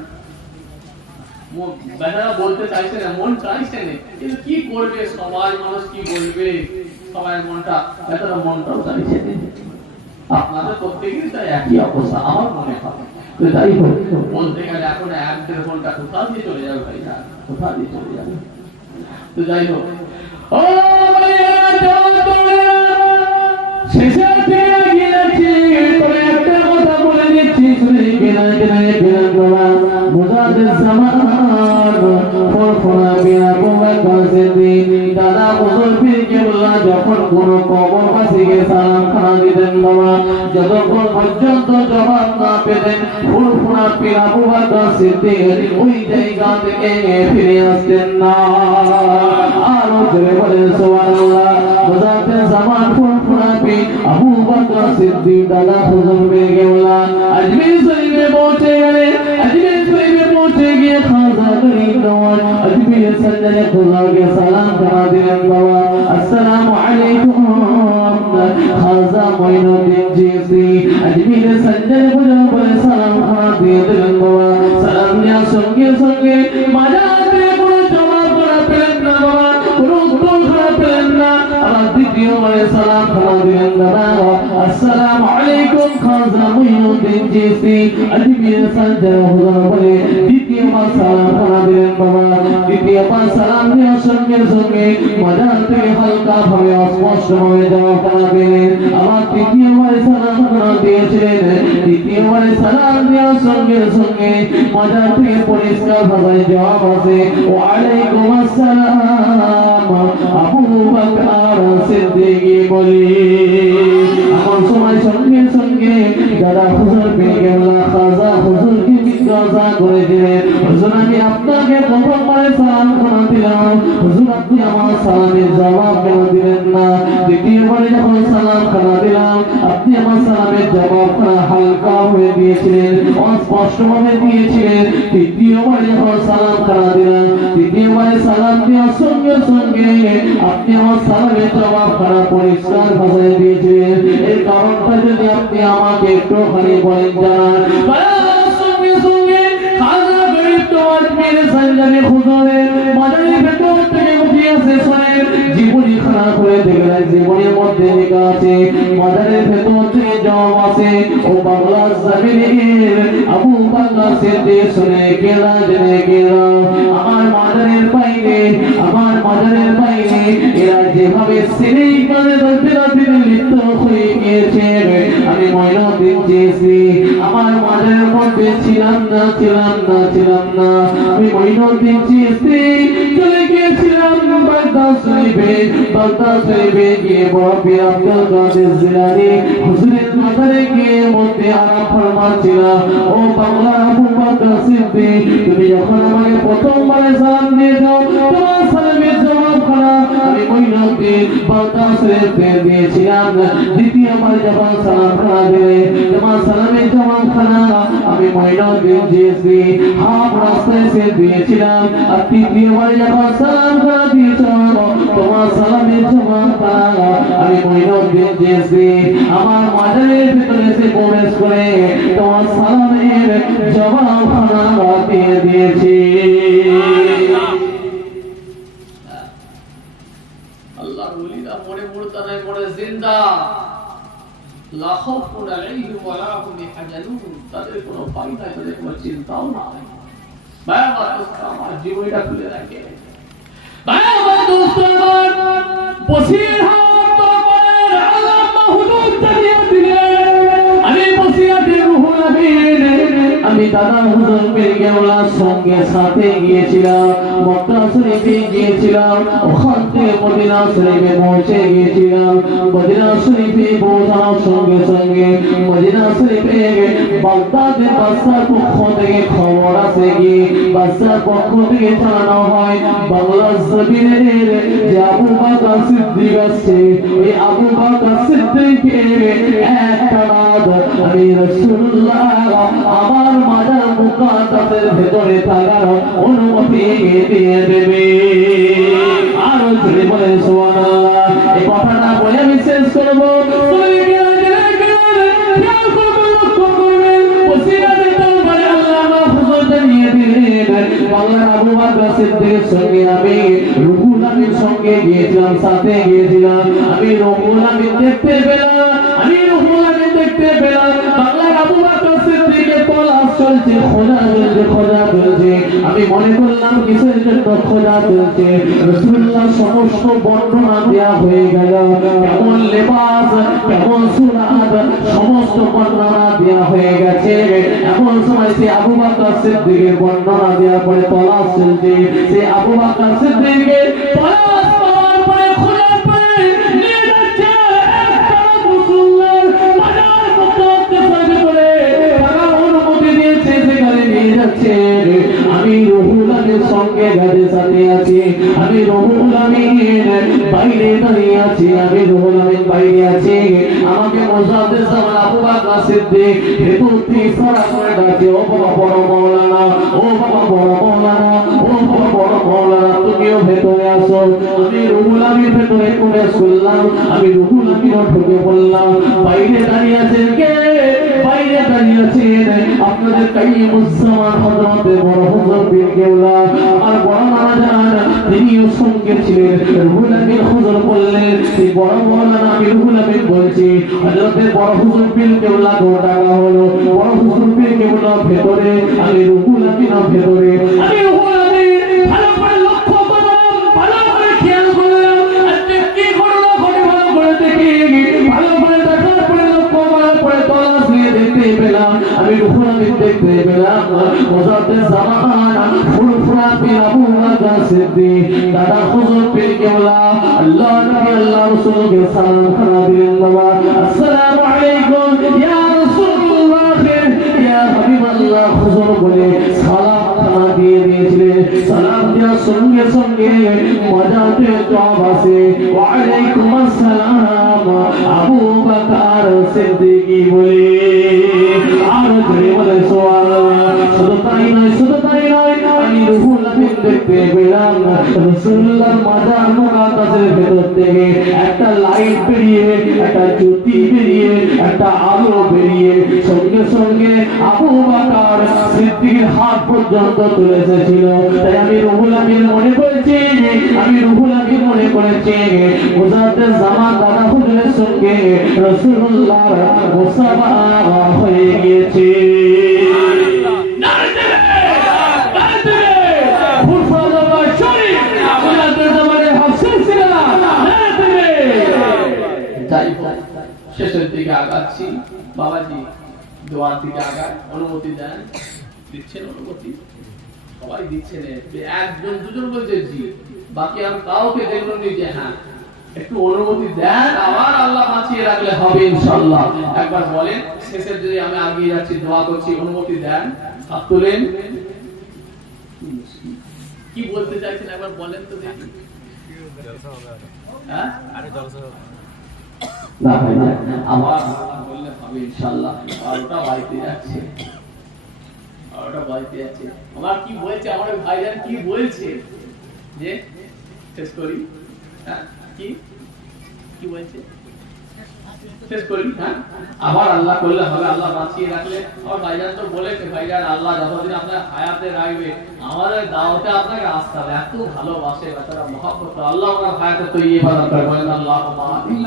বেচারা বলতে চাইছে না, মন চাইছে না, কিন্তু কি করবে, সবাই মানুষ কি বলবে, সবাই মনটা বেচারা মনটাও চাইছে না। আপনাদের প্রত্যেকেরই তাই একই অবস্থা আমার মনে হয়। তো যাই হোক, বলতে গেলে এখন 1-1.5 ঘন্টা কোথা দিয়ে চলে যাবে ভাই, কোথা দিয়ে চলে যাবে। তো যাই হোক, ও শেষের দিকে গিয়েছি, তবে একটা কথা বলে দিচ্ছি, শুনে কেনা কোন কবরবাসীকে সালাম খানা দিতেন বাবা যতক্ষণ পর্যন্ত জবাব না পেতেন ফুরফুরা পীর আবু বকর সিদ্দিক ওই জায়গা থেকে ফিরে আসতেন না আর জোরে বলেন সুবহানাল্লাহ মুজাদ্দিদ জামান ফুরফুরা পীর আবু বকর সিদ্দিক দাদা হুজুর বেগেওয়ালা আজমির শরীফে পৌঁছে গেলে আজমির শরীফে পৌঁছে গিয়ে খাজা গরিব নওয়াজ আজমির সজ্জাদে খুদাকে সালাম খানা দিলেন বাবা আসসালামু আলাইকুম খাজা মঈনুদ্দিন চিশতি আজমির সজ্জাদে খুদাকে বলে সালাম খানা দিয়ে দিলেন বাবা সালাম দেওয়ার সঙ্গে সঙ্গে মাজারে কোনো জবাব করা পেলেন না বাবা কোনো উত্তর করা পেলেন না আবার দ্বিতীয়বার সালাম খানা দিলেন বাবা আসসালামু আলাইকুম খাজা মঈনুদ্দিন চিশতি আজমির সজ্জাদে খুদা বলে দ্বিতীয়বার সালাম খানা দিলেন বাবা দ্বিতীয়বার সালাম দেওয়ার সঙ্গে সঙ্গে মাজার থেকে হালকা ভাবে অস্পষ্ট ভাবে জবাব খানা দিলেন আবার তৃতীয়বার সালাম খানা দিয়েছিলেন তৃতীয়বার সালাম দেওয়ার সঙ্গে সঙ্গে মাজার থেকে পরিষ্কার ভাবে জবাব আসে ওয়ালাইকুম আসসালাম আবু বকর সিদ্দিক বলে আমার সময় সঙ্গে সঙ্গে দাদা হুজুর বেগেওয়ালা খাজা হুজুরকে জিজ্ঞাসা করেছিলেন হুজুর আমি আপনাকে প্রথমবারে সালাম খানা দিলাম হুজুর আপনি আমার সালামের জবাব কেন দিলেন না দ্বিতীয়বারে যখন সালাম খানা দিলাম আপনি আমার সালামের জবাব খানা হালকা হয়ে দিয়েছিলেন অস্পষ্ট ভাবে দিয়েছিলেন তৃতীয়বারে যখন সালাম খানা দিলাম তৃতীয়বারে সালাম দেওয়ার সঙ্গে সঙ্গে আপনি আমার সালামের জবাব খানা পরিষ্কার ভাষায় দিয়েছিলেন এর কারণটা যদি আপনি আমাকে একটুখানি বলেন জানান সঙ্গে সঙ্গে খাজা গরিব তোমার মেরে সঞ্জানে খুঁজে মাজারের ভেতর থেকে উঠিয়ে আসে শোনে জীবনী খানা করে দেখলেন জীবনের মধ্যে লেখা আছে মাজারের ভেতর থেকে জবাব আসে ও বাংলা জমিনের আবু বকর সিদ্দিক শুনে কেরা জেনে কেরা আমার মাজারের বাইরে এরা যেভাবে সিনেই করে দলতে লিপ্ত হয়ে গিয়েছে আমি মঈনুদ্দিন চিশতি আমার মাজারের মধ্যে ছিলাম না আমি মঈনুদ্দিন চিশতি চলে গিয়েছিলাম বাগদাদ শরীফে গিয়ে বড় পীর আব্দুল কাদের জিলানী হুজুরের মাজারে গিয়ে মধ্যে আরাম ফরমাচ্ছিলাম ও বাংলা আবু বকর সিদ্দিক তুমি যখন আমাকে প্রথমবারে সালাম দিয়েছো তোমার সালামের জবাব খানা আমি মঈনুদ্দিন বাগদাদ শরীফে দিয়েছিলাম দ্বিতীয়বার যখন সালাম খানা দিলে তোমার সালামের জবাব খানা আমি মঈনুদ্দিন চিশতি হাফ রাস্তায় সে দিয়েছিলাম আর তৃতীয়বার যখন সালাম খানা দিয়েছো তোমার সালামের জবাব খানা আমি মঈনুদ্দিন চিশতি আমার মাজারের ভিতরে এসে প্রবেশ করে তোমার সালামের জবাব খানা দিয়ে দিয়েছি আল্লাহর ওলিরা পড়ে মুরতাদায় পড়ে জিন্দা লা খাউফুন আলাইহিম ওয়া লা হুম ইয়াহজানুন তাদের কোনো ভয় নাই তাদের কোনো চিন্তাও নাই বাবা আমার জীবনটা খুলে রাখে বাবা দোস্ত আমার বসিরহাট দরবারের আল্লামা হুজুর তারিয়া দিলেন আমি বসিরহাটের রুহুল আমিন আমি দাদা হুজুর বেগেওয়ালার সঙ্গে সাথে গিয়েছিলাম মক্কা শরীফে গিয়েছিলাম ওখান থেকে মদিনা শরীফে পৌঁছে গিয়েছিলাম মদিনা শরীফে পৌঁছানোর সঙ্গে সঙ্গে মদিনা শরীফে বাগদাদের বাদশার পক্ষ থেকে খবর আসে কি বাদশার পক্ষ থেকে জানানো হয় বাংলা জমিনের যে আবু বকর সিদ্দিক আছে ওই আবু বকর সিদ্দিকের একটা নাদ আমি রাসূলুল্লাহ আমার মাজার মুকাদ্দাসের ভেতরে থাকার অনুমতি দিয়ে দেবে আরো জোরে বলে সুবহানাল্লাহ এই কথাটা বলে আমি শেষ করব আবু বকর সিদ্দিকের সঙ্গে আমি রুহুল আমিনের সঙ্গে গিয়েছিলাম সাথে গিয়েছিলাম আমি রুহুল আমিন দেখতে পেলাম বাংলার আবু বকর সিদ্দিকের তলাশ চলছে খোঁজা চলছে আমি মনে করলাম কিসের জন্য খোঁজা চলছে রাসূলুল্লাহ সমস্ত বর্ণনা দেয়া হয়ে গেল কেমন লেবাস কেমন সুরাত সমস্ত বর্ণনা দেয়া হয়ে গেছে এমন সময় সে আবু বকর সিদ্দিকের বর্ণনা দেওয়ার পরে তলাশ চলছে সে আবু বকর সিদ্দিকের তলাশ পাওয়ার পরে খোঁজার পরে নিয়ে রুহুল আমিন বাইরে দাঁড়িয়ে আছি, আমি রুহুল আমিন বাইরে আছি। আমাকে মুজাদ্দিদ জামান আবু বকর সিদ্দিক ভেতর থেকে ইশারা করে ডাকে, ও বাবা বড় মাওলানা, ও বাবা বড় মাওলানা, ও বাবা বড় মাওলানা, তুমিও ভেতরে আসো। আমি রুহুল আমিন ভেতরে করে শুনলাম, আমি রুহুল আমিন ঢুকে বললাম, বাইরে দাঁড়িয়ে আছেন কে? বাইরে দাঁড়িয়ে আছেন আপনাদের কাইয়ুমুজ্জামান হযরত বড় হুজুর পীর কেবলা, আর বড় মারা যান, তিনিও সঙ্গে ছিলেন। রুহুল আমিন হুজুর বললেন, এই বড় মাওলানা আমি রুহুল আমিন বলছি, হযরত বড় হুজুর পীর কেবলা গো ডাকা হলো। বড় হুজুর পীর কেবলা ভেতরে, আমি রুহুল আমিন ভেতরে। আমি রুহুল আমিন ভালো করে লক্ষ্য করলাম, ভালো করে খেয়াল করলাম, আজকে কি ঘটনা ঘটে ভালো করে দেখি, ভালো করে দেখার পরে লক্ষ্য করার পরে তলাশ দিয়ে দেখতে পেলাম, আমি রুহুল আমিন দেখতে পেলাম মুজাদ্দিদ জামান ফুরফুরা পীর আবু বকর সিদ্দিক দাদা হুজুর পীর কেবলা আল্লাহ নবী আল্লাহ রাসূলকে সালাম খানা দিলেন, বাবা আসসালামু আলাইকুম ইয়া রাসূলুল্লাহ ইয়া হাবিবাল্লাহ হুজুর বলে সালাম খানা দিয়ে দিয়েছিলেন। সালাম দেওয়ার সঙ্গে সঙ্গে মজাতে জবাব আসে, ওয়া আলাইকুম আসসালাম আবু বকর সিদ্দিকী বলে। আর জোরে বলে সুবহানাল্লাহ। শুধু তাই নয়, শুধু তাই নয়, আমি রুহুল আমিন দেখতে পেলাম রাসূলুল্লাহর মাজার মুকাদ্দাসের ভেতর থেকে একটা লাইট বেরিয়ে, একটা জ্যোতি বেরিয়ে, একটা আলো বেরিয়ে সঙ্গে সঙ্গে আবু বকর সিদ্দিকের হাত পর্যন্ত চলে এসেছিল। তাই আমি রুহুল আমিন মনে করেছি, আমি রুহুল আমিন মনে করেছি মুজাদ্দিদ জামান দাদা হুজুরের সঙ্গে রাসূলুল্লাহর মুসাফা হয়ে গিয়েছে। শেষের দিকে আগাচ্ছি, বাবাজি দোয়ার দিকে আগায়, অনুমতি দেন, দিচ্ছেন অনুমতি, সবাই দিচ্ছেন, একজন দুজন বলছে জি, বাকি আমি কাউকে দেখলাম যে হ্যাঁ একটু অনুমতি দেন, আবার আল্লাহ বাঁচিয়ে রাখলে হবে ইনশাআল্লাহ। একবার বলেন, শেষের দিকে আমি আগিয়ে যাচ্ছি, দোয়া করছি, অনুমতি দেন, হাত তোলেন। কি বলতে চাইছেন একবার বলেন তো দেখি। হ্যাঁ না ভাই না, আবার বললে হবে ইনশাআল্লাহ। আর ওটা বাড়িতে যাচ্ছে, আর ওটা বাড়িতে যাচ্ছে। আমার কি বলছে, আমার ভাইজান কি বলছে যে শেষ করি, হ্যাঁ কি কি বলছে শেষ করি, হ্যাঁ আবার আল্লাহ করলে হবে, আল্লাহ বাঁচিয়ে রাখলে। আমার ভাইজান তো বলেছে, ভাইজান আল্লাহ যতদিন আপনার হায়াতে রাখবে আমাদের দাওয়াতে আপনাকে আসতে হবে, এত ভালোবাসে বেচারা মহব্বত, আল্লাহ আপনার হায়াতে তো ইবাদত করে, বলেন আল্লাহুম্মা আমিন।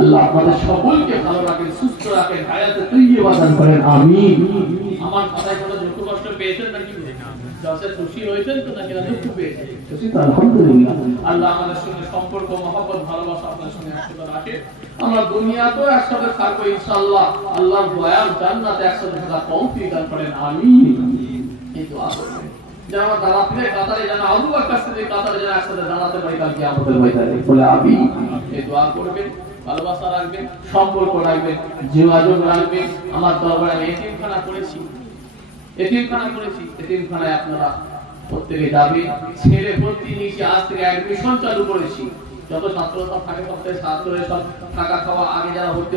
আল্লাহ আপনাদের সকলকে ভালো রাখেন, সুস্থ রাখেন, হায়াতে তো ইবাদত করেন, আমিন। আমার কথায় কোনো দুঃখ কষ্ট পেয়েছেন নাকি? জলসে খুশি হয়েছেন তো নাকি দুঃখ পেয়েছেন? খুশি তো আলহামদুলিল্লাহ। আল্লাহ আমাদের সঙ্গে সম্পর্ক মহব্বত ভালোবাসা আপনার সঙ্গে একসাথে রাখে, আমরা দুনিয়াতেও একসাথে থাকবো ইনশাআল্লাহ, আল্লাহর দয়ার জান্নাতে একসাথে থাকার তৌফিক দান করেন, আমিন। এই দোয়া করবেন যেন আমরা দাঁড়াতে কাতারে, যেন আবু বকর সিদ্দিক কাতারে যেন একসাথে দাঁড়াতে পারি কাল কিয়ামতের ময়দানে, বলে আমিন। এই দোয়া করবেন, ভালোবাসা রাখবেন, সম্পর্ক রাখবেন, যোগাযোগ রাখবেন। আমার দরবারে আমি এতিমখানা করেছি, এতিমখানা করেছি, এতিমখানায় আপনারা প্রত্যেকে যাবে, ছেলে ভর্তি নিয়েছি, আজ থেকে অ্যাডমিশন চালু করেছি, যত ছাত্রতা থাকে সব ছাত্রদের সব থাকা খাওয়া, আগে যারা ভর্তি